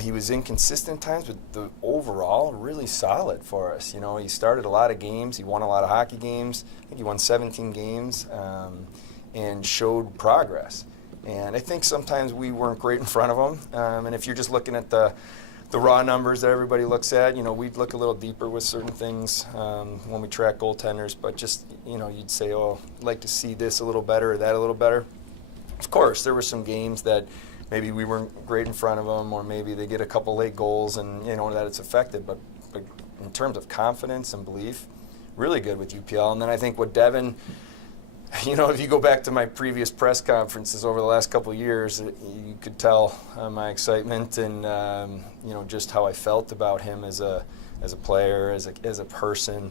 he was inconsistent times, but the overall really solid for us. He started a lot of games, he won a lot of hockey games. I think he won 17 games, and showed progress. And I think sometimes we weren't great in front of them. And if you're just looking at the raw numbers that everybody looks at, we'd look a little deeper with certain things when we track goaltenders. But just, you'd say, I'd like to see this a little better or that a little better. Of course, there were some games that maybe we weren't great in front of them, or maybe they get a couple late goals and, that it's affected. But in terms of confidence and belief, really good with UPL. And then I think what Devin you know, if you go back to my previous press conferences over the last couple of years, you could tell my excitement and you know, just how I felt about him as a player, as a person,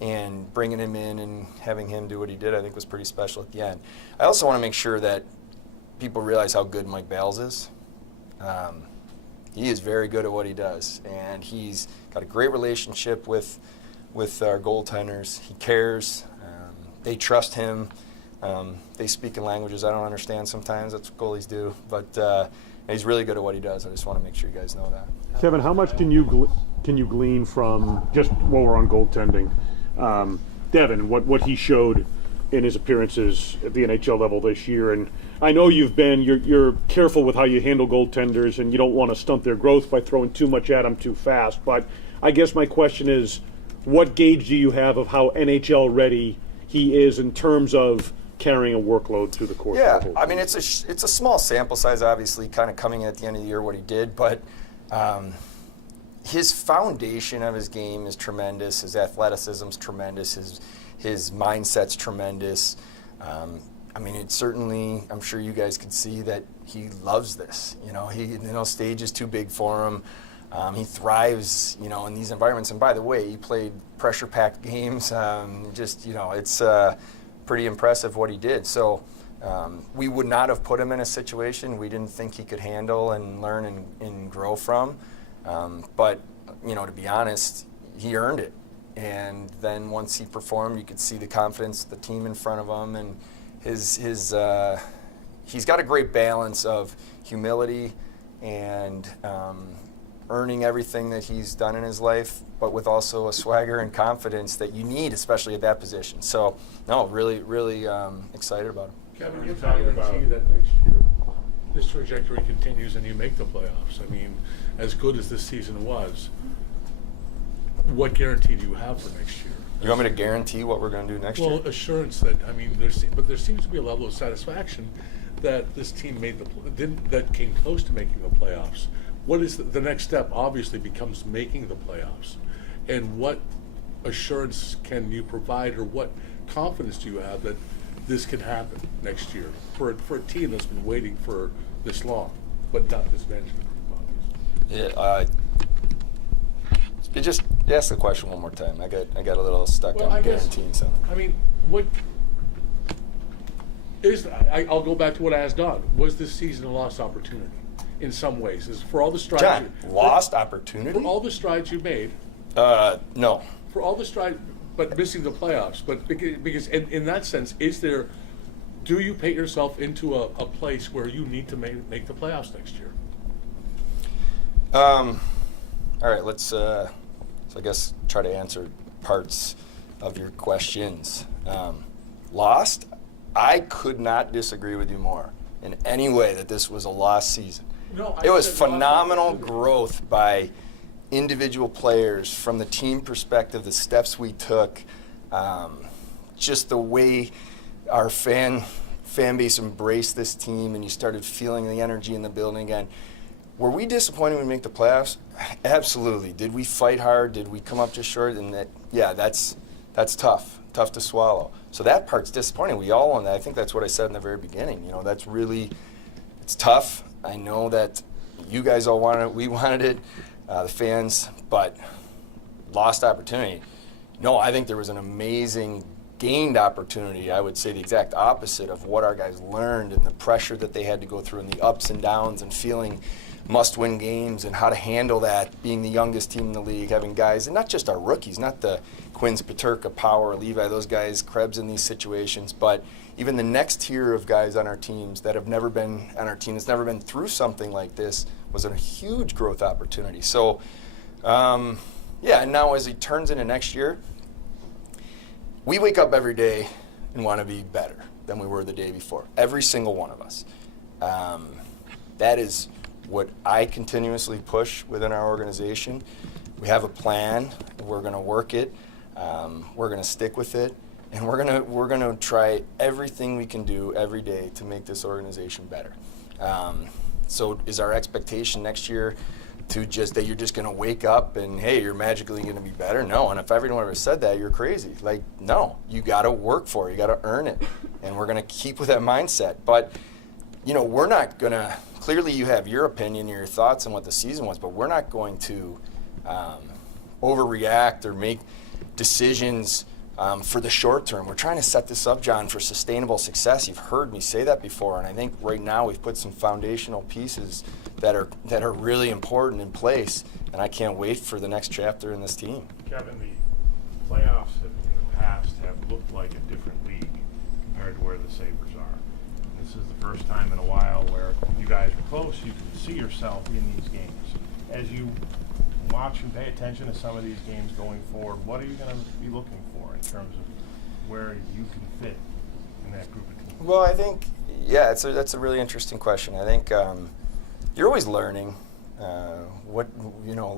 and bringing him in and having him do what he did, I think was pretty special at the end. I also want to make sure that people realize how good Mike Bales is. He is very good at what he does, and he's got a great relationship with our goaltenders. He cares. They trust him. They speak in languages I don't understand sometimes. That's what goalies do. But he's really good at what he does. I just want to make sure you guys know that. Kevin, how much can you glean from, just while we're on goaltending, Devin, what he showed in his appearances at the NHL level this year? And I know you're careful with how you handle goaltenders, and you don't want to stunt their growth by throwing too much at them too fast. But I guess my question is, what gauge do you have of how NHL ready he is in terms of carrying a workload through the course of the whole season? I mean, it's a small sample size, obviously, kind of coming in at the end of the year what he did, but his foundation of his game is tremendous. His athleticism's tremendous. His mindset's tremendous. I mean, it's certainly, I'm sure you guys could see that he loves this. You know, stage is too big for him. He thrives, you know, in these environments. And by the way, he played pressure-packed games. Just, you know, it's pretty impressive what he did. So we would not have put him in a situation we didn't think he could handle and learn and grow from. But, you know, to be honest, he earned it. And then once he performed, you could see the confidence of the team in front of him. And he's got a great balance of humility and earning everything that he's done in his life, but with also a swagger and confidence that you need, especially at that position. So, no, really, really excited about him. Kevin, you guarantee that next year this trajectory continues and you make the playoffs. I mean, as good as this season was, what guarantee do you have for next year? You want me to guarantee what we're going to do next year? Well, assurance that, I mean, there seems to be a level of satisfaction that this team that came close to making the playoffs. What is the next step? Obviously becomes making the playoffs. And what assurance can you provide, or what confidence do you have that this can happen next year for a team that's been waiting for this long, but not this management group, obviously? You just ask the question one more time. I got a little stuck on guaranteeing something. I mean, what is? I'll go back to what I asked Don. Was this season a lost opportunity? In some ways, is for all the strides. John, lost opportunity? For all the strides you made. No. For all the strides, but missing the playoffs. But because in that sense, do you paint yourself into a place where you need to make the playoffs next year? All right, let's I guess try to answer parts of your questions. Lost? I could not disagree with you more in any way that this was a lost season. No, it was phenomenal growth by individual players from the team perspective, the steps we took, just the way our fan base embraced this team, and you started feeling the energy in the building again. Were we disappointed when we make the playoffs? Absolutely. Did we fight hard? Did we come up just short? And that's tough to swallow. So that part's disappointing. We all want that. I think that's what I said in the very beginning. You know, it's tough. I know that you guys all wanted it. We wanted it, the fans, but lost opportunity. No, I think there was an amazing gained opportunity. I would say the exact opposite of what our guys learned, and the pressure that they had to go through, and the ups and downs, and feeling must-win games, and how to handle that, being the youngest team in the league, having guys, and not just our rookies, not the Quinns, Peterka, Power, Levi, those guys, Krebs in these situations, but even the next tier of guys on our teams that have never been on our team, that's never been through something like this, was a huge growth opportunity. So, and now as it turns into next year, we wake up every day and want to be better than we were the day before. Every single one of us. That is what I continuously push within our organization. We have a plan. We're going to work it. We're going to stick with it, and we're going to try everything we can do every day to make this organization better. So, is our expectation next year to just that you're just going to wake up and, hey, you're magically going to be better. No, and if everyone ever said that, you're crazy. Like, no, you got to work for it. You got to earn it. And we're going to keep with that mindset. But, you know, we're not going to, clearly you have your opinion and your thoughts on what the season was, but we're not going to overreact or make decisions for the short term. We're trying to set this up, John, for sustainable success. You've heard me say that before, and I think right now we've put some foundational pieces that are really important in place, and I can't wait for the next chapter in this team. Kevin, the playoffs in the past have looked like a different league compared to where the Sabres are. This is the first time in a while where you guys are close, you can see yourself in these games. As you watch and pay attention to some of these games going forward, what are you going to be looking for in terms of where you can fit in that group of teams? Well, I think, yeah, that's a really interesting question. I think you're always learning what, you know,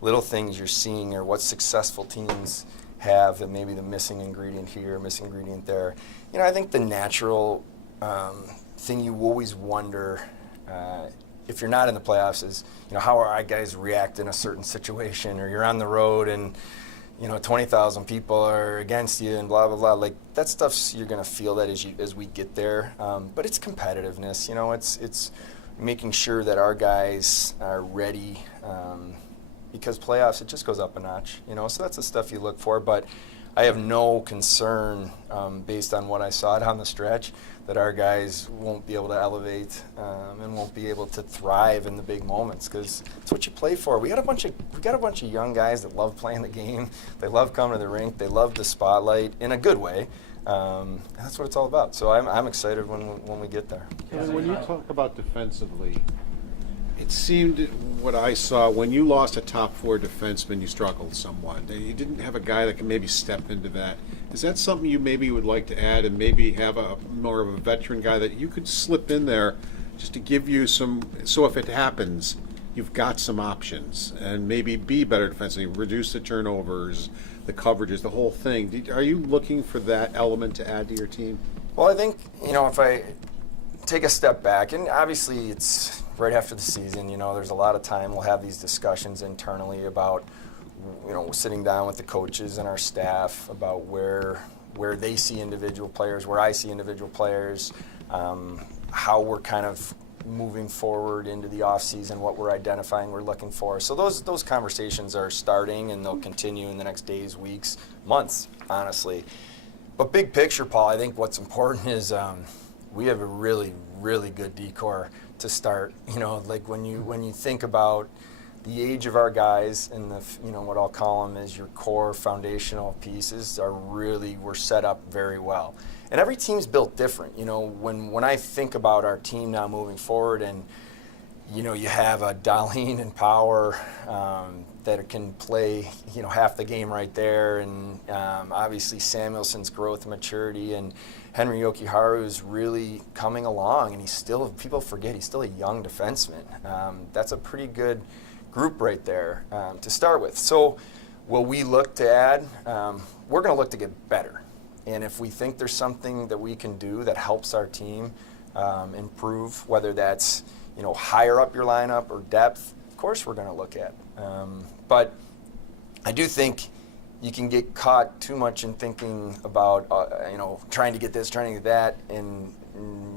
little things you're seeing or what successful teams have that maybe the missing ingredient here, missing ingredient there. You know, I think the natural thing you always wonder if you're not in the playoffs is, you know, how are our guys react in a certain situation, or you're on the road and, you know, 20,000 people are against you and blah, blah, blah. Like, that stuff's, you're going to feel that as we get there. But it's competitiveness, you know, it's making sure that our guys are ready because playoffs, it just goes up a notch, you know. So that's the stuff you look for. But I have no concern based on what I saw down the stretch that our guys won't be able to elevate and won't be able to thrive in the big moments, because it's what you play for. We got a bunch of young guys that love playing the game. They love coming to the rink. They love the spotlight in a good way. And that's what it's all about. So I'm excited when we get there. Kevin, when you talk about defensively, it seemed what I saw when you lost a top four defenseman, you struggled somewhat. You didn't have a guy that can maybe step into that. Is that something you maybe would like to add, and maybe have a more of a veteran guy that you could slip in there just to give you some, so if it happens, you've got some options and maybe be better defensively, reduce the turnovers, the coverages, the whole thing. Are you looking for that element to add to your team? Well, I think, you know, if I take a step back, and obviously it's right after the season, you know, there's a lot of time. We'll have these discussions internally about, you know, sitting down with the coaches and our staff about where they see individual players, where I see individual players, how we're kind of moving forward into the off season, what we're identifying, we're looking for. So those conversations are starting, and they'll continue in the next days, weeks, months, honestly. But big picture, Paul, I think what's important is we have a really, really good decor to start. You know, like when you think about the age of our guys and the, you know, what I'll call them is your core foundational pieces we're set up very well. And every team's built different. You know, when I think about our team now moving forward, and, you know, you have a Dahlin and Power that can play, you know, half the game right there, and obviously Samuelson's growth and maturity, and Henry Yokiharu is really coming along, and people forget he's still a young defenseman. That's a pretty good group right there to start with. So will we look to add? We're going to look to get better. And if we think there's something that we can do that helps our team improve, whether that's, you know, higher up your lineup or depth, of course we're going to look at. But I do think you can get caught too much in thinking about, you know, trying to get this, trying to get that, and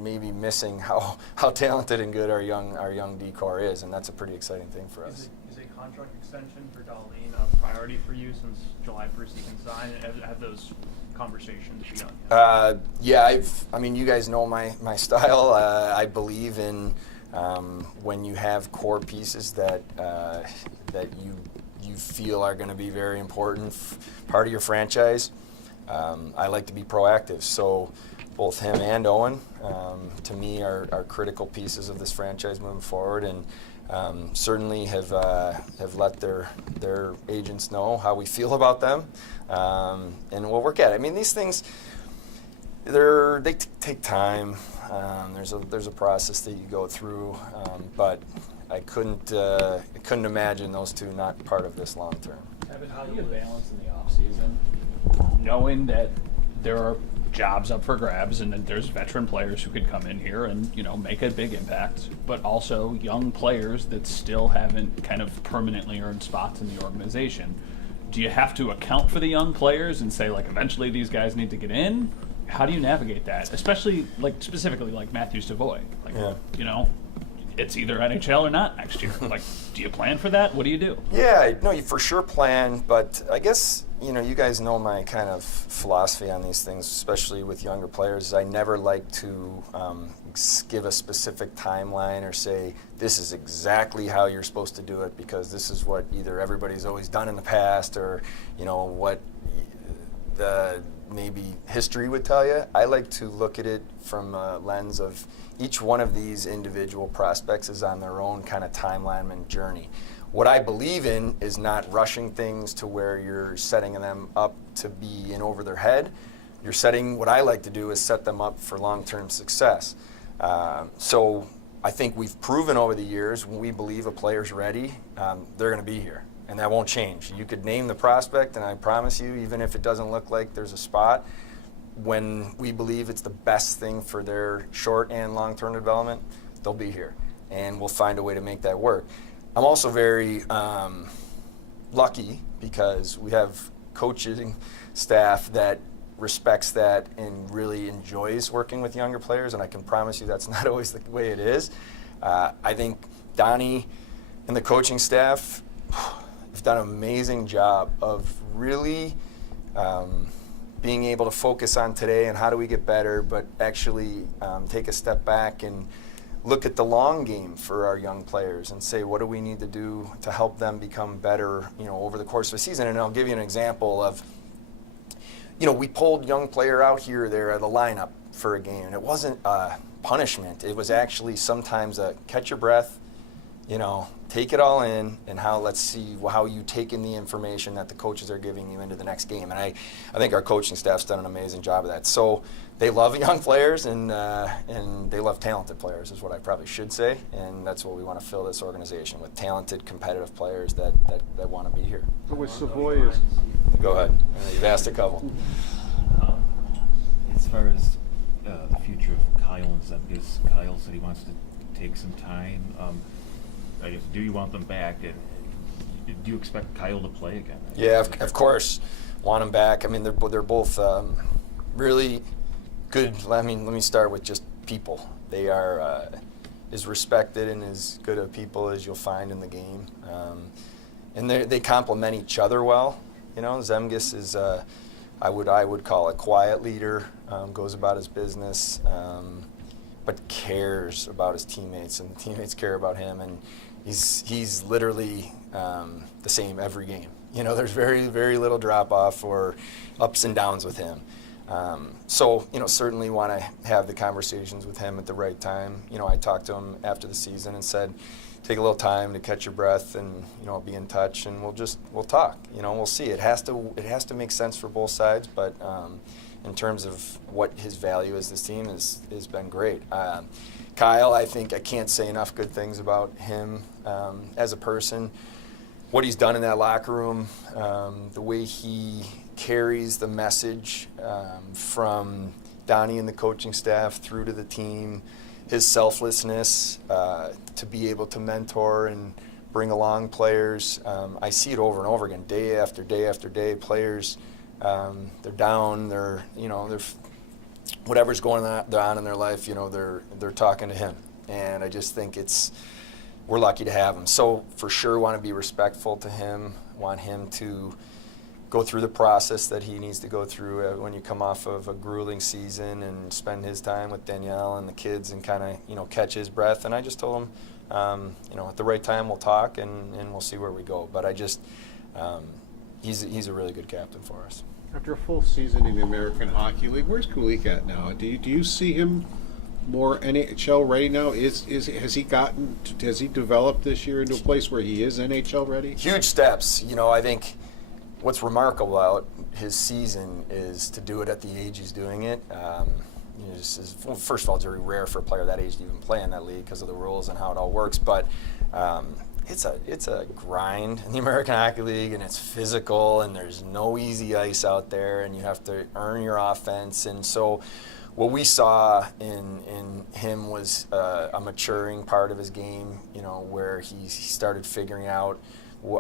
maybe missing how talented and good our young decor is, and that's a pretty exciting thing for us. Is a contract extension for Dahlin a priority for you since July 1st he can sign? Have those conversations begun? Yeah, I mean, you guys know my style. I believe in when you have core pieces that you feel are going to be very important part of your franchise. I like to be proactive. So both him and Owen, to me, are critical pieces of this franchise moving forward, and certainly have let their agents know how we feel about them, and we'll work at it. I mean, these things, they take time. There's a process that you go through, but I couldn't imagine those two not part of this long term. Kevin, how do you balance in the off season, knowing that there are jobs up for grabs, and then there's veteran players who could come in here and, you know, make a big impact, but also young players that still haven't kind of permanently earned spots in the organization. Do you have to account for the young players and say, like, eventually these guys need to get in? How do you navigate that? Especially, like, specifically like Matthew Savoy. Like, you know, it's either NHL or not next year. Like, do you plan for that? What do you do? Yeah, no, you for sure plan, but I guess, you know, you guys know my kind of philosophy on these things, especially with younger players, is I never like to give a specific timeline or say, this is exactly how you're supposed to do it because this is what either everybody's always done in the past or, you know, what the maybe history would tell you. I like to look at it from a lens of each one of these individual prospects is on their own kind of timeline and journey. What I believe in is not rushing things to where you're setting them up to be in over their head. You're setting, what I like to do is set them up for long-term success. So I think we've proven over the years when we believe a player's ready, they're going to be here. And that won't change. You could name the prospect, and I promise you, even if it doesn't look like there's a spot, when we believe it's the best thing for their short and long-term development, they'll be here. And we'll find a way to make that work. I'm also very lucky because we have coaching staff that respects that and really enjoys working with younger players, and I can promise you that's not always the way it is. I think Donnie and the coaching staff have done an amazing job of really being able to focus on today and how do we get better, but actually take a step back and look at the long game for our young players and say, what do we need to do to help them become better, you know, over the course of a season? And I'll give you an example of, you know, we pulled young player out here, there the lineup for a game, and it wasn't a punishment. It was actually sometimes a catch your breath, you know, take it all in, and let's see how you take in the information that the coaches are giving you into the next game. And I think our coaching staff's done an amazing job of that. So they love young players and they love talented players is what I probably should say. And that's what we want to fill this organization with, talented, competitive players that want to be here. So with Savoy is... Go ahead. You've asked a couple. As far as the future of Kyle and Zemgus, Kyle said he wants to take some time. I guess, do you want them back? And do you expect Kyle to play again? Yeah, of course. Want them back. I mean, they're both really good. I mean, let me start with just people. They are as respected and as good of people as you'll find in the game. And they complement each other well. You know, Zemgus is I would call a quiet leader, goes about his business, but cares about his teammates, and the teammates care about him, and he's literally the same every game. You know, there's very, very little drop-off or ups and downs with him. So, you know, certainly want to have the conversations with him at the right time. You know, I talked to him after the season and said, take a little time to catch your breath and, you know, be in touch, and we'll talk. You know, we'll see. It has to make sense for both sides, but in terms of what his value as this team has been great. Kyle, I think I can't say enough good things about him as a person. What he's done in that locker room, the way he carries the message from Donnie and the coaching staff through to the team, his selflessness to be able to mentor and bring along players. I see it over and over again, day after day after day. Players, they're down, they're whatever's going on in their life, you know, they're talking to him, and I just think we're lucky to have him. So for sure, want to be respectful to him. Want him to go through the process that he needs to go through when you come off of a grueling season, and spend his time with Danielle and the kids and kind of, you know, catch his breath. And I just told him, you know, at the right time we'll talk and we'll see where we go. But I just, he's a really good captain for us. After a full season in the American Hockey League, where's Kulik at now? Do you see him more NHL ready now? Has he developed this year into a place where he is NHL ready? Huge steps. You know, I think what's remarkable about his season is to do it at the age he's doing it. You know, first of all, it's very rare for a player that age to even play in that league because of the rules and how it all works. But it's a grind in the American Hockey League, and it's physical, and there's no easy ice out there, and you have to earn your offense. And so what we saw in him was a maturing part of his game, where he started figuring out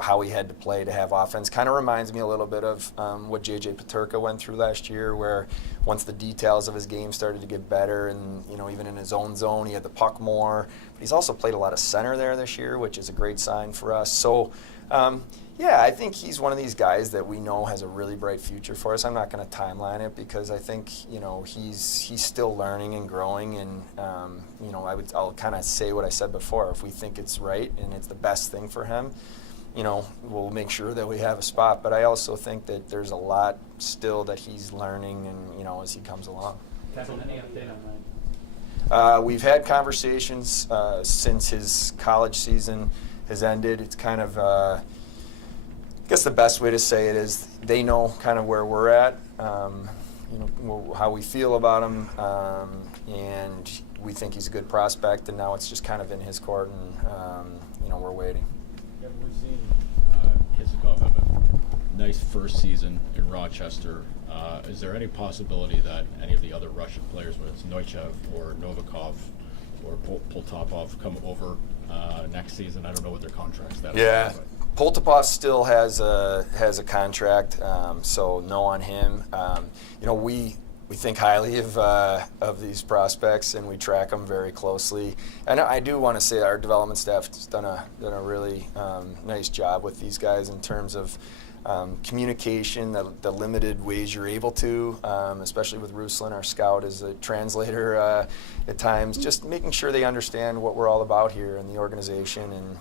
how he had to play to have offense. Kind of reminds me a little bit of what J.J. Peterka went through last year, where once the details of his game started to get better, and even in his own zone, he had the puck more. But he's also played a lot of center there this year, which is a great sign for us. So, I think he's one of these guys that we know has a really bright future for us. I'm not going to timeline it because I think he's still learning and growing, and I'll kind of say what I said before. If we think it's right and it's the best thing for him, we'll make sure that we have a spot. But I also think that there's a lot still that he's learning, and as he comes along. Kevyn, any update on that? We've had conversations since his college season has ended. It's kind of, I guess the best way to say it is they know kind of where we're at, how we feel about him, and we think he's a good prospect. And now it's just kind of in his court, and we're waiting. Yeah, we've seen Kisakov have a nice first season in Rochester. Is there any possibility that any of the other Russian players, whether it's Noichev or Novikov or Poltapov, come over next season? I don't know what their contract's that. Yeah, Poltapov still has a contract, so no on him. We think highly of these prospects, and we track them very closely. And I do want to say our development staff has done a really nice job with these guys in terms of communication, the limited ways you're able to, especially with Ruslan, our scout, as a translator at times, just making sure they understand what we're all about here in the organization. And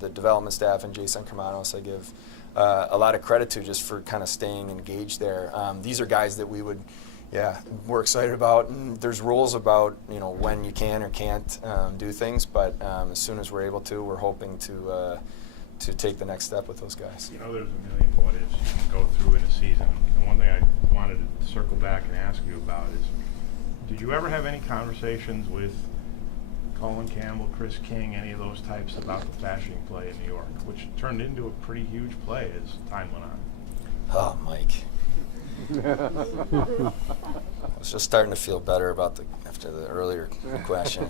the development staff and Jason Kermanos, I give a lot of credit to just for kind of staying engaged there. These are guys that we're excited about. And there's rules about when you can or can't do things, but as soon as we're able to, we're hoping to take the next step with those guys. There's a million what ifs you can go through in a season. And one thing I wanted to circle back and ask you about is, did you ever have any conversations with Colin Campbell, Chris King, any of those types about the flashing play in New York, which turned into a pretty huge play as time went on? Oh, Mike. I was just starting to feel better after the earlier question.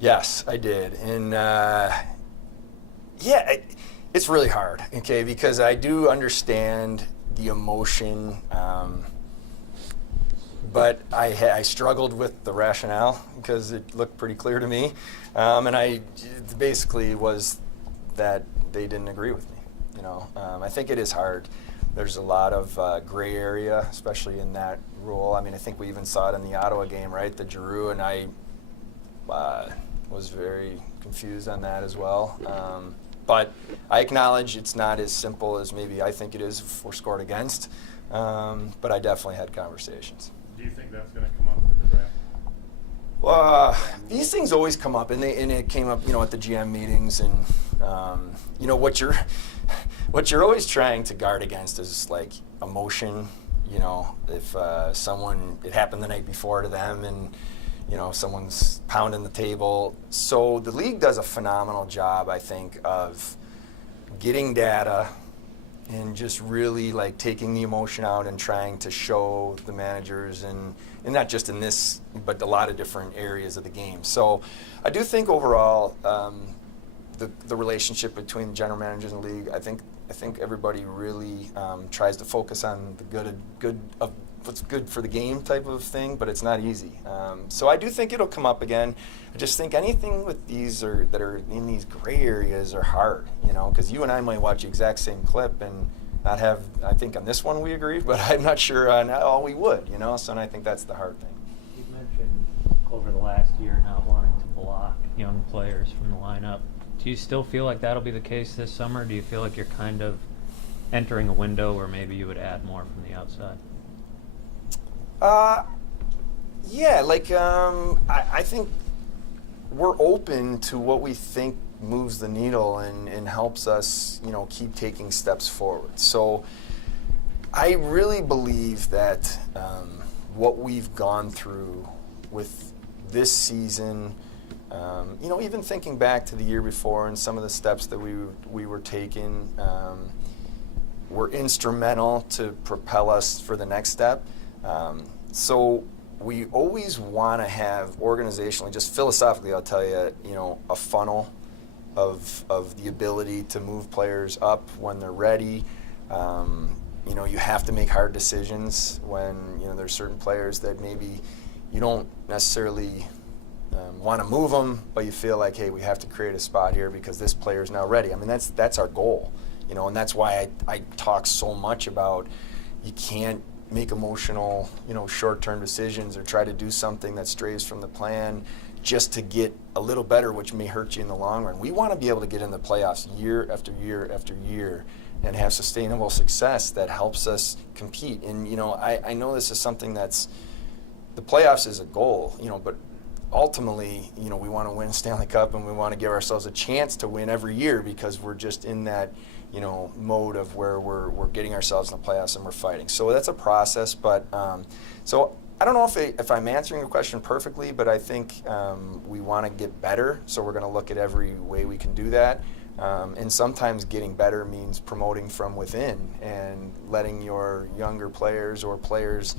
Yes, I did. And it's really hard, okay, because I do understand the emotion, but I struggled with the rationale because it looked pretty clear to me, and it basically was that they didn't agree with me. I think it is hard. There's a lot of gray area, especially in that rule. I mean, I think we even saw it in the Ottawa game, right? The Giroux, and I was very confused on that as well. But I acknowledge it's not as simple as maybe I think it is if we're scored against. But I definitely had conversations. Do you think that's going to come up with the draft? Well, these things always come up, and it came up, at the GM meetings, and what you're always trying to guard against is like emotion. If it happened the night before to them, and someone's pounding the table. So the league does a phenomenal job, I think, of getting data and just really like taking the emotion out and trying to show the managers, and not just in this, but a lot of different areas of the game. So I do think overall the relationship between general managers and the league, I think everybody really tries to focus on the good of what's good for the game type of thing, but it's not easy. So I do think it'll come up again. I just think anything with these that are in these gray areas are hard, because you and I might watch the exact same clip and not have, I think on this one we agree, but I'm not sure on all we would, so and I think that's the hard thing. You've mentioned over the last year not wanting to block young players from the lineup. Do you still feel like that'll be the case this summer? Do you feel like you're kind of entering a window where maybe you would add more from the outside? I think we're open to what we think moves the needle and helps us, keep taking steps forward. So I really believe that what we've gone through with this season, Even thinking back to the year before and some of the steps that we were taking were instrumental to propel us for the next step. So we always want to have organizationally, just philosophically, I'll tell you, a funnel of the ability to move players up when they're ready. You have to make hard decisions when there's certain players that maybe you don't necessarily want to move them, but you feel like, hey, we have to create a spot here because this player is now ready. I mean, that's our goal, and that's why I talk so much about you can't make emotional, short-term decisions or try to do something that strays from the plan just to get a little better, which may hurt you in the long run. We want to be able to get in the playoffs year after year after year and have sustainable success that helps us compete. And, I know this is something that's, the playoffs is a goal, but ultimately, we want to win Stanley Cup and we want to give ourselves a chance to win every year because we're just in that, mode of where we're getting ourselves in the playoffs and we're fighting. So that's a process, but so I don't know if I'm answering the question perfectly, but I think we want to get better, so we're going to look at every way we can do that. And sometimes getting better means promoting from within and letting your younger players or players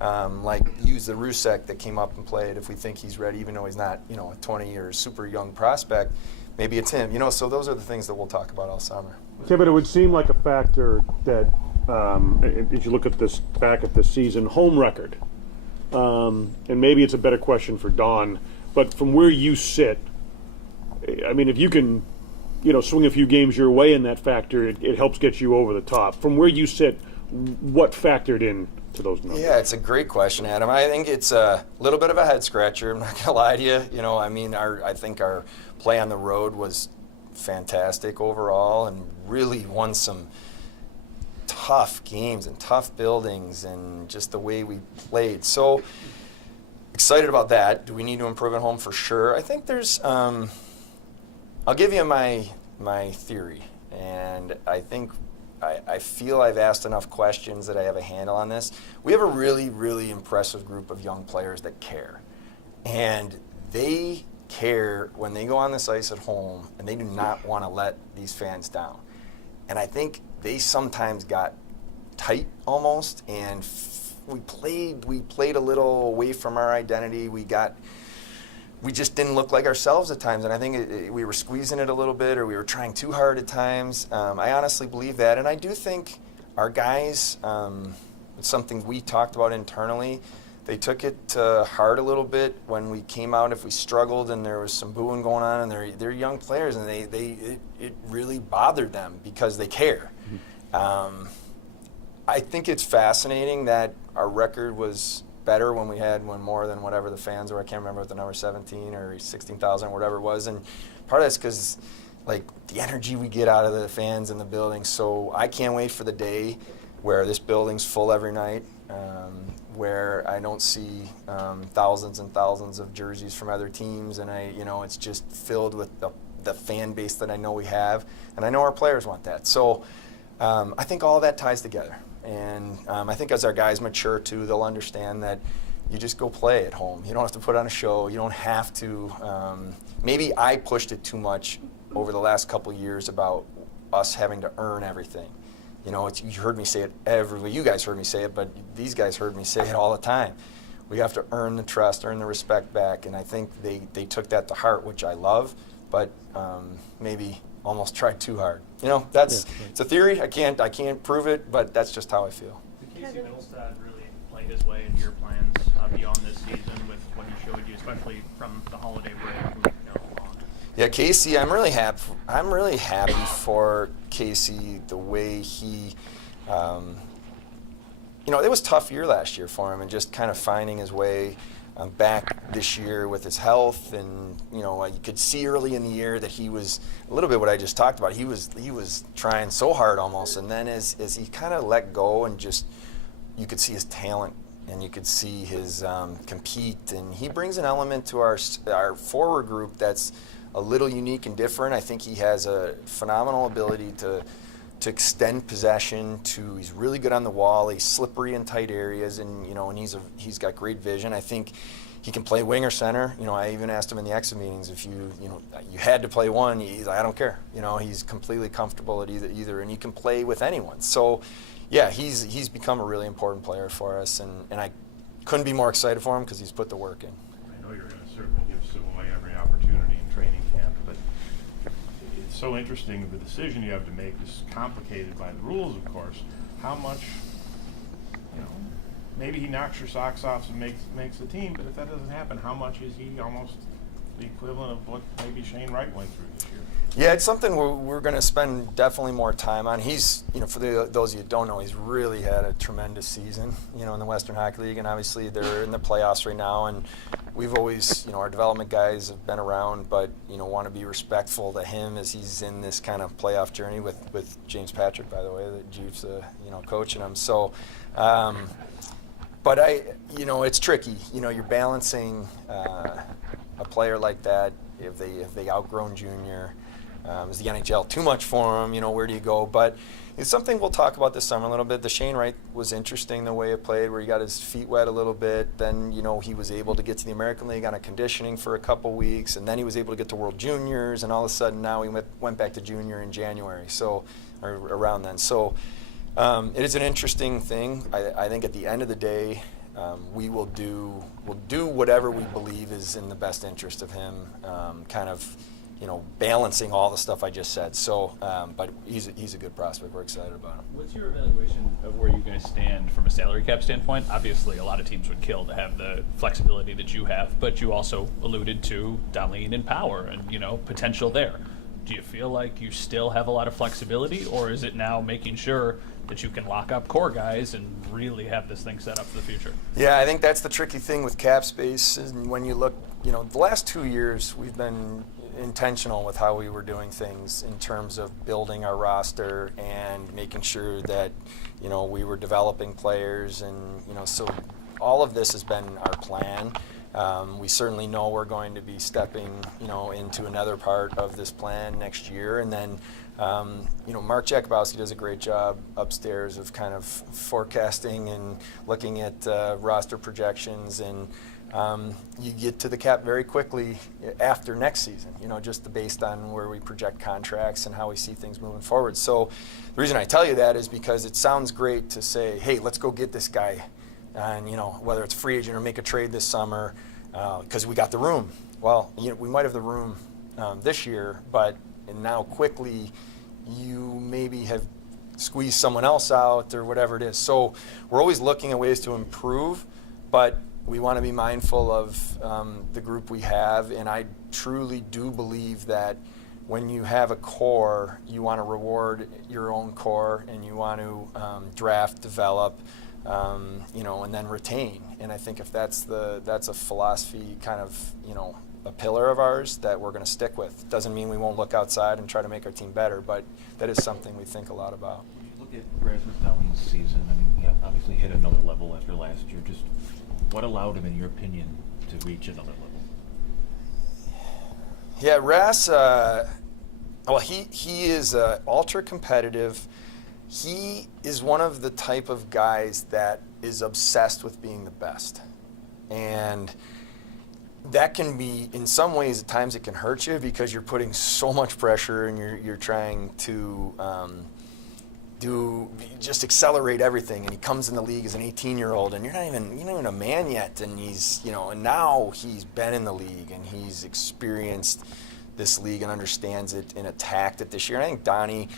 like use the Rusek that came up and played if we think he's ready, even though he's not, a 20 or super young prospect, maybe it's him. So those are the things that we'll talk about all summer. Kevyn, it would seem like a factor that if you look at this back at this season, home record, and maybe it's a better question for Don, but from where you sit, I mean, if you can, swing a few games your way in that factor, it helps get you over the top. From where you sit, what factored in to those numbers? Yeah, it's a great question, Adam. I think it's a little bit of a head scratcher. I'm not going to lie to you. I think our play on the road was fantastic overall and really won some tough games and tough buildings and just the way we played. So excited about that. Do we need to improve at home? For sure. I think there's I'll give you my theory, and I think I feel I've asked enough questions that I have a handle on this. We have a really, really impressive group of young players that care, and they care when they go on this ice at home, and they do not want to let these fans down. And I think they sometimes got tight almost, and we played a little away from our identity. We just didn't look like ourselves at times, and I think we were squeezing it a little bit, or we were trying too hard at times. I honestly believe that, and I do think our guys, it's something we talked about internally, they took it to heart a little bit when we came out. If we struggled and there was some booing going on, and they're young players, and it really bothered them because they care. I think it's fascinating that our record was better when we had one more than whatever the fans were. I can't remember what the number 17 or 16,000 or whatever it was, and part of that's because the energy we get out of the fans in the building. So I can't wait for the day where this building's full every night, where I don't see thousands and thousands of jerseys from other teams, and it's just filled with the fan base that I know we have, and I know our players want that. So I think all that ties together, and I think as our guys mature too, they'll understand that you just go play at home. You don't have to put on a show. You don't have to. Maybe I pushed it too much over the last couple of years about us having to earn everything. You heard me say it you guys heard me say it, but these guys heard me say it all the time. We have to earn the trust, earn the respect back, and I think they took that to heart, which I love, but maybe almost tried too hard. It's a theory. I can't prove it, but that's just how I feel. Did Casey Middlestad really play his way into your plans beyond this season with what he showed you, especially from the holiday break? Yeah, Casey, I'm really happy for Casey, the way he, it was a tough year last year for him, and just kind of finding his way back this year with his health, and you could see early in the year that he was a little bit what I just talked about. He was trying so hard almost, and then as he kind of let go, and just you could see his talent, and you could see his compete, and he brings an element to our forward group that's a little unique and different. I think he has a phenomenal ability to extend possession. He's really good on the wall. He's slippery in tight areas, and and he's got great vision. I think he can play wing or center. You know, I even asked him in the exit meetings if you had to play one. He's like, I don't care. You know, he's completely comfortable at either, and he can play with anyone. So, yeah, he's become a really important player for us, and I couldn't be more excited for him because he's put the work in. I know you're going to certainly give Savoy every opportunity in training camp, but it's so interesting. The decision you have to make is complicated by the rules, of course. How much, you know, maybe he knocks your socks off and makes the team, but if that doesn't happen, how much is he almost the equivalent of what maybe Shane Wright went through this year? Yeah, it's something we're going to spend definitely more time on. He's, you know, for those of you who don't know, he's really had a tremendous season, you know, in the Western Hockey League, and obviously they're in the playoffs right now, and we've always, you know, our development guys have been around, but, you know, want to be respectful to him as he's in this kind of playoff journey with James Patrick, by the way, that Jeeves, you know, coaching him. So, but you know, it's tricky. You know, you're balancing a player like that if they outgrown junior. Is the NHL too much for him? You know, where do you go? But it's something we'll talk about this summer a little bit. The Shane Wright was interesting the way it played, where he got his feet wet a little bit. Then, you know, he was able to get to the American League on a conditioning for a couple weeks, and then he was able to get to World Juniors, and all of a sudden now he went back to junior in January, so or around then. So it is an interesting thing. I think at the end of the day, we'll do whatever we believe is in the best interest of him, kind of, you know, balancing all the stuff I just said. So, but he's a good prospect. We're excited about him. What's your evaluation of where you guys stand from a salary cap standpoint? Obviously, a lot of teams would kill to have the flexibility that you have, but you also alluded to Darlene and Power and, you know, potential there. Do you feel like you still have a lot of flexibility, or is it now making sure that you can lock up core guys and really have this thing set up for the future? Yeah, I think that's the tricky thing with cap space. And when you look, you know, the last 2 years we've been intentional with how we were doing things in terms of building our roster and making sure that, you know, we were developing players, and, you know, so all of this has been our plan. We certainly know we're going to be stepping, you know, into another part of this plan next year, and then you know, Mark Jakubowski does a great job upstairs of kind of forecasting and looking at roster projections, and you get to the cap very quickly after next season, you know, just based on where we project contracts and how we see things moving forward. So the reason I tell you that is because it sounds great to say, hey, let's go get this guy, and, you know, whether it's free agent or make a trade this summer, because we got the room. Well, you know, we might have the room this year, but now quickly you maybe have squeezed someone else out or whatever it is. So we're always looking at ways to improve, but we want to be mindful of the group we have, and I truly do believe that when you have a core, you want to reward your own core, and you want to draft, develop, you know, and then retain. And I think if that's a philosophy, kind of, you know, a pillar of ours that we're going to stick with. Doesn't mean we won't look outside and try to make our team better, but that is something we think a lot about. When you look at Rasmus Dahlin's season, I mean, he obviously hit another level after last year. Just what allowed him, in your opinion, to reach another level? Yeah, Ras, well, he is ultra competitive. He is one of the type of guys that is obsessed with being the best. And that can be, in some ways, at times it can hurt you because you're putting so much pressure, and you're trying to just accelerate everything. And he comes in the league as an 18-year-old, and you're not even a man yet. And he's, you know, and now he's been in the league and he's experienced this league and understands it and attacked it this year. And I think Donnie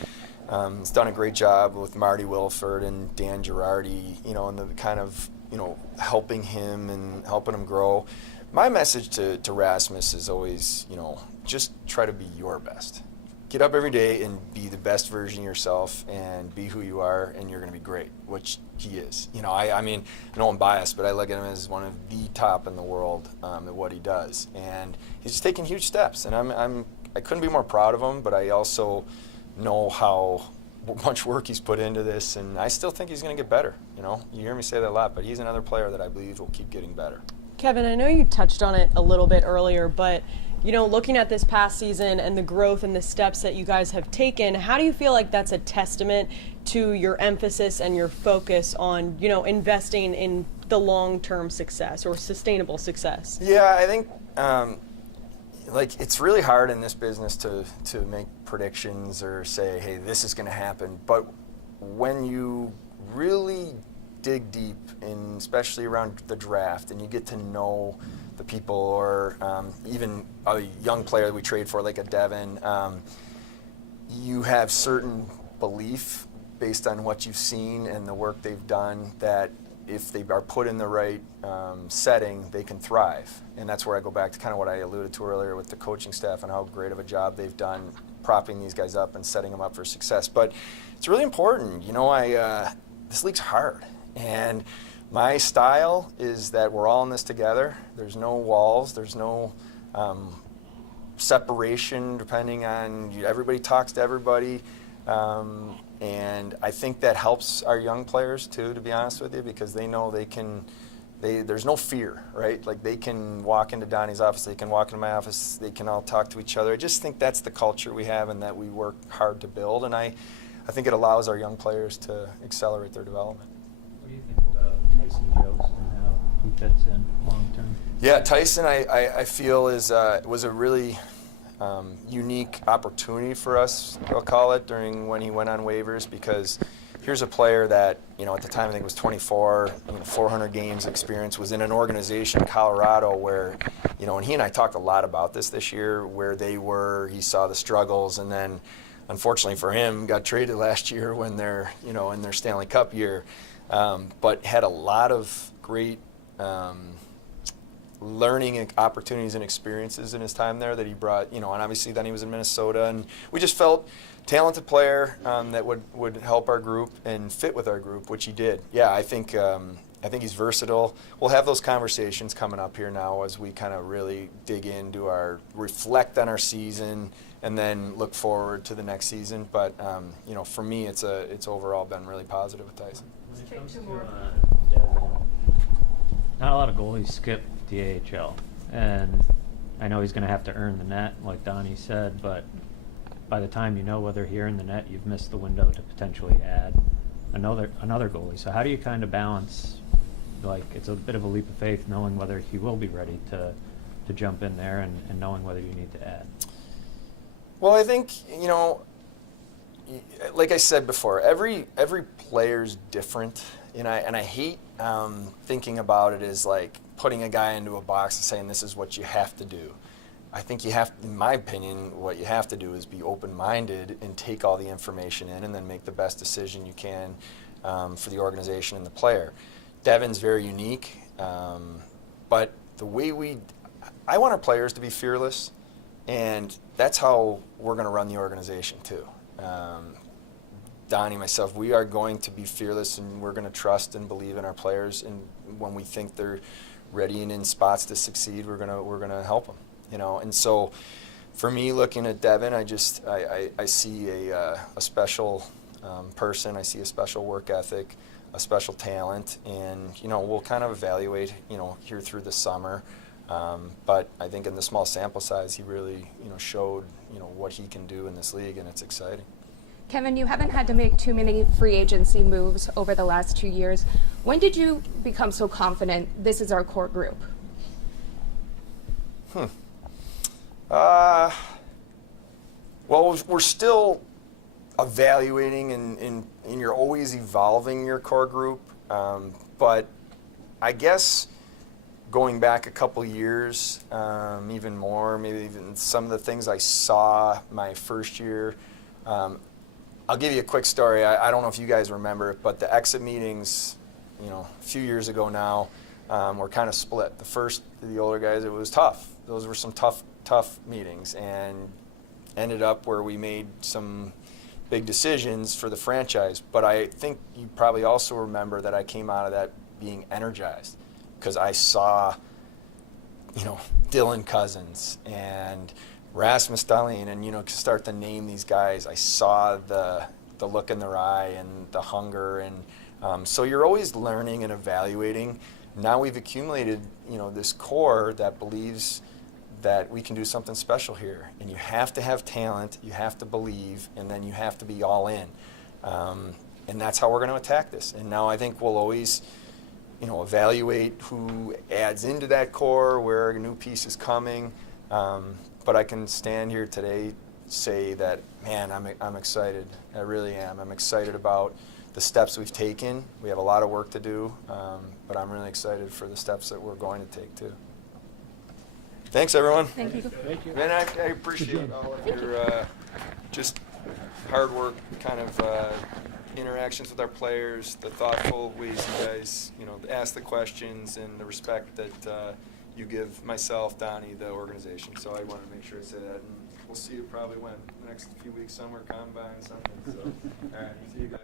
has done a great job with Marty Wilford and Dan Girardi, you know, and the kind of, you know, helping him and helping him grow. My message to Rasmus is always, you know, just try to be your best. Get up every day and be the best version of yourself and be who you are, and you're going to be great, which he is. You know, I mean, I know I'm biased, but I look at him as one of the top in the world at what he does. And he's just taking huge steps, and I couldn't be more proud of him, but I also know how much work he's put into this, and I still think he's going to get better. You know, you hear me say that a lot, but he's another player that I believe will keep getting better. Kevin, I know you touched on it a little bit earlier, but, you know, looking at this past season and the growth and the steps that you guys have taken, how do you feel like that's a testament to your emphasis and your focus on, you know, investing in the long-term success or sustainable success? Yeah, I think like it's really hard in this business to make predictions or say, hey, this is going to happen. But when you really dig deep, in, especially around the draft, and you get to know the people, or even a young player that we trade for, like a Devin, you have certain belief based on what you've seen and the work they've done, that if they are put in the right setting, they can thrive. And that's where I go back to kind of what I alluded to earlier with the coaching staff and how great of a job they've done propping these guys up and setting them up for success. But it's really important. You know, this league's hard. And my style is that we're all in this together. There's no walls. There's no separation depending on, everybody talks to everybody. And I think that helps our young players too, to be honest with you, because they know there's no fear, right? Like they can walk into Donnie's office, they can walk into my office, they can all talk to each other. I just think that's the culture we have and that we work hard to build. And I think it allows our young players to accelerate their development. What do you think about Tyson Jost and how he fits in long term? Yeah, Tyson, I feel was a really unique opportunity for us, I'll call it, during when he went on waivers, because here's a player that, you know, at the time I think was 24, 400 games experience, was in an organization, Colorado, where, you know, and he and I talked a lot about this year, where he saw the struggles, and then unfortunately for him, got traded last year when they're, you know, in their Stanley Cup year, but had a lot of great learning opportunities and experiences in his time there that he brought, you know, and obviously then he was in Minnesota, and we just felt talented player that would help our group and fit with our group, which he did. Yeah, I think he's versatile. We'll have those conversations coming up here now as we kind of really dig into reflect on our season and then look forward to the next season. But you know, for me, it's overall been really positive with Tyson. When it comes to Devin, not a lot of goalies skip the AHL, and I know he's going to have to earn the net, like Donnie said, but by the time you know whether he earned the net, you've missed the window to potentially add another goalie. So how do you kind of balance, like, it's a bit of a leap of faith knowing whether he will be ready to jump in there and knowing whether you need to add? Well, I think, you know, like I said before, every player's different, and I hate thinking about it as like putting a guy into a box and saying this is what you have to do. I think you have, in my opinion, what you have to do is be open-minded and take all the information in and then make the best decision you can for the organization and the player. Devin's very unique, but the way I want our players to be fearless, and that's how we're going to run the organization too. Donnie, myself, we are going to be fearless, and we're going to trust and believe in our players, and when we think they're ready and in spots to succeed, we're gonna help them. You know, and so for me, looking at Devin, I see a special person. I see a special work ethic, a special talent, and you know, we'll kind of evaluate, you know, here through the summer. But I think in the small sample size, he really, you know, showed, you know, what he can do in this league, and it's exciting. Kevyn, you haven't had to make too many free agency moves over the last 2 years. When did you become so confident this is our core group? Well, we're still evaluating, and you're always evolving your core group. But I guess going back a couple years, even more, maybe even some of the things I saw my first year. I'll give you a quick story. I don't know if you guys remember it, but the exit meetings, you know, a few years ago now, were kind of split. The older guys, it was tough. Those were some tough meetings, and ended up where we made some big decisions for the franchise. But I think you probably also remember that I came out of that being energized, because I saw, you know, Dylan Cousins and Rasmus Dahlin, and, you know, start to name these guys. I saw the look in their eye and the hunger, and so you're always learning and evaluating. Now we've accumulated, you know, this core that believes that we can do something special here, and you have to have talent, you have to believe, and then you have to be all in, and that's how we're going to attack this. And now I think we'll always evaluate who adds into that core, where a new piece is coming. But I can stand here today, say that, man, I'm excited. I really am. I'm excited about the steps we've taken. We have a lot of work to do, but I'm really excited for the steps that we're going to take too. Thanks, everyone. Thank you. Thank you. And I appreciate all of your just hard work, kind of interactions with our players, the thoughtful ways you guys, ask the questions, and the respect that you give myself, Donnie, the organization. So I want to make sure I say that. And we'll see you probably when? The next few weeks, summer, combine, something. So, all right, see you guys.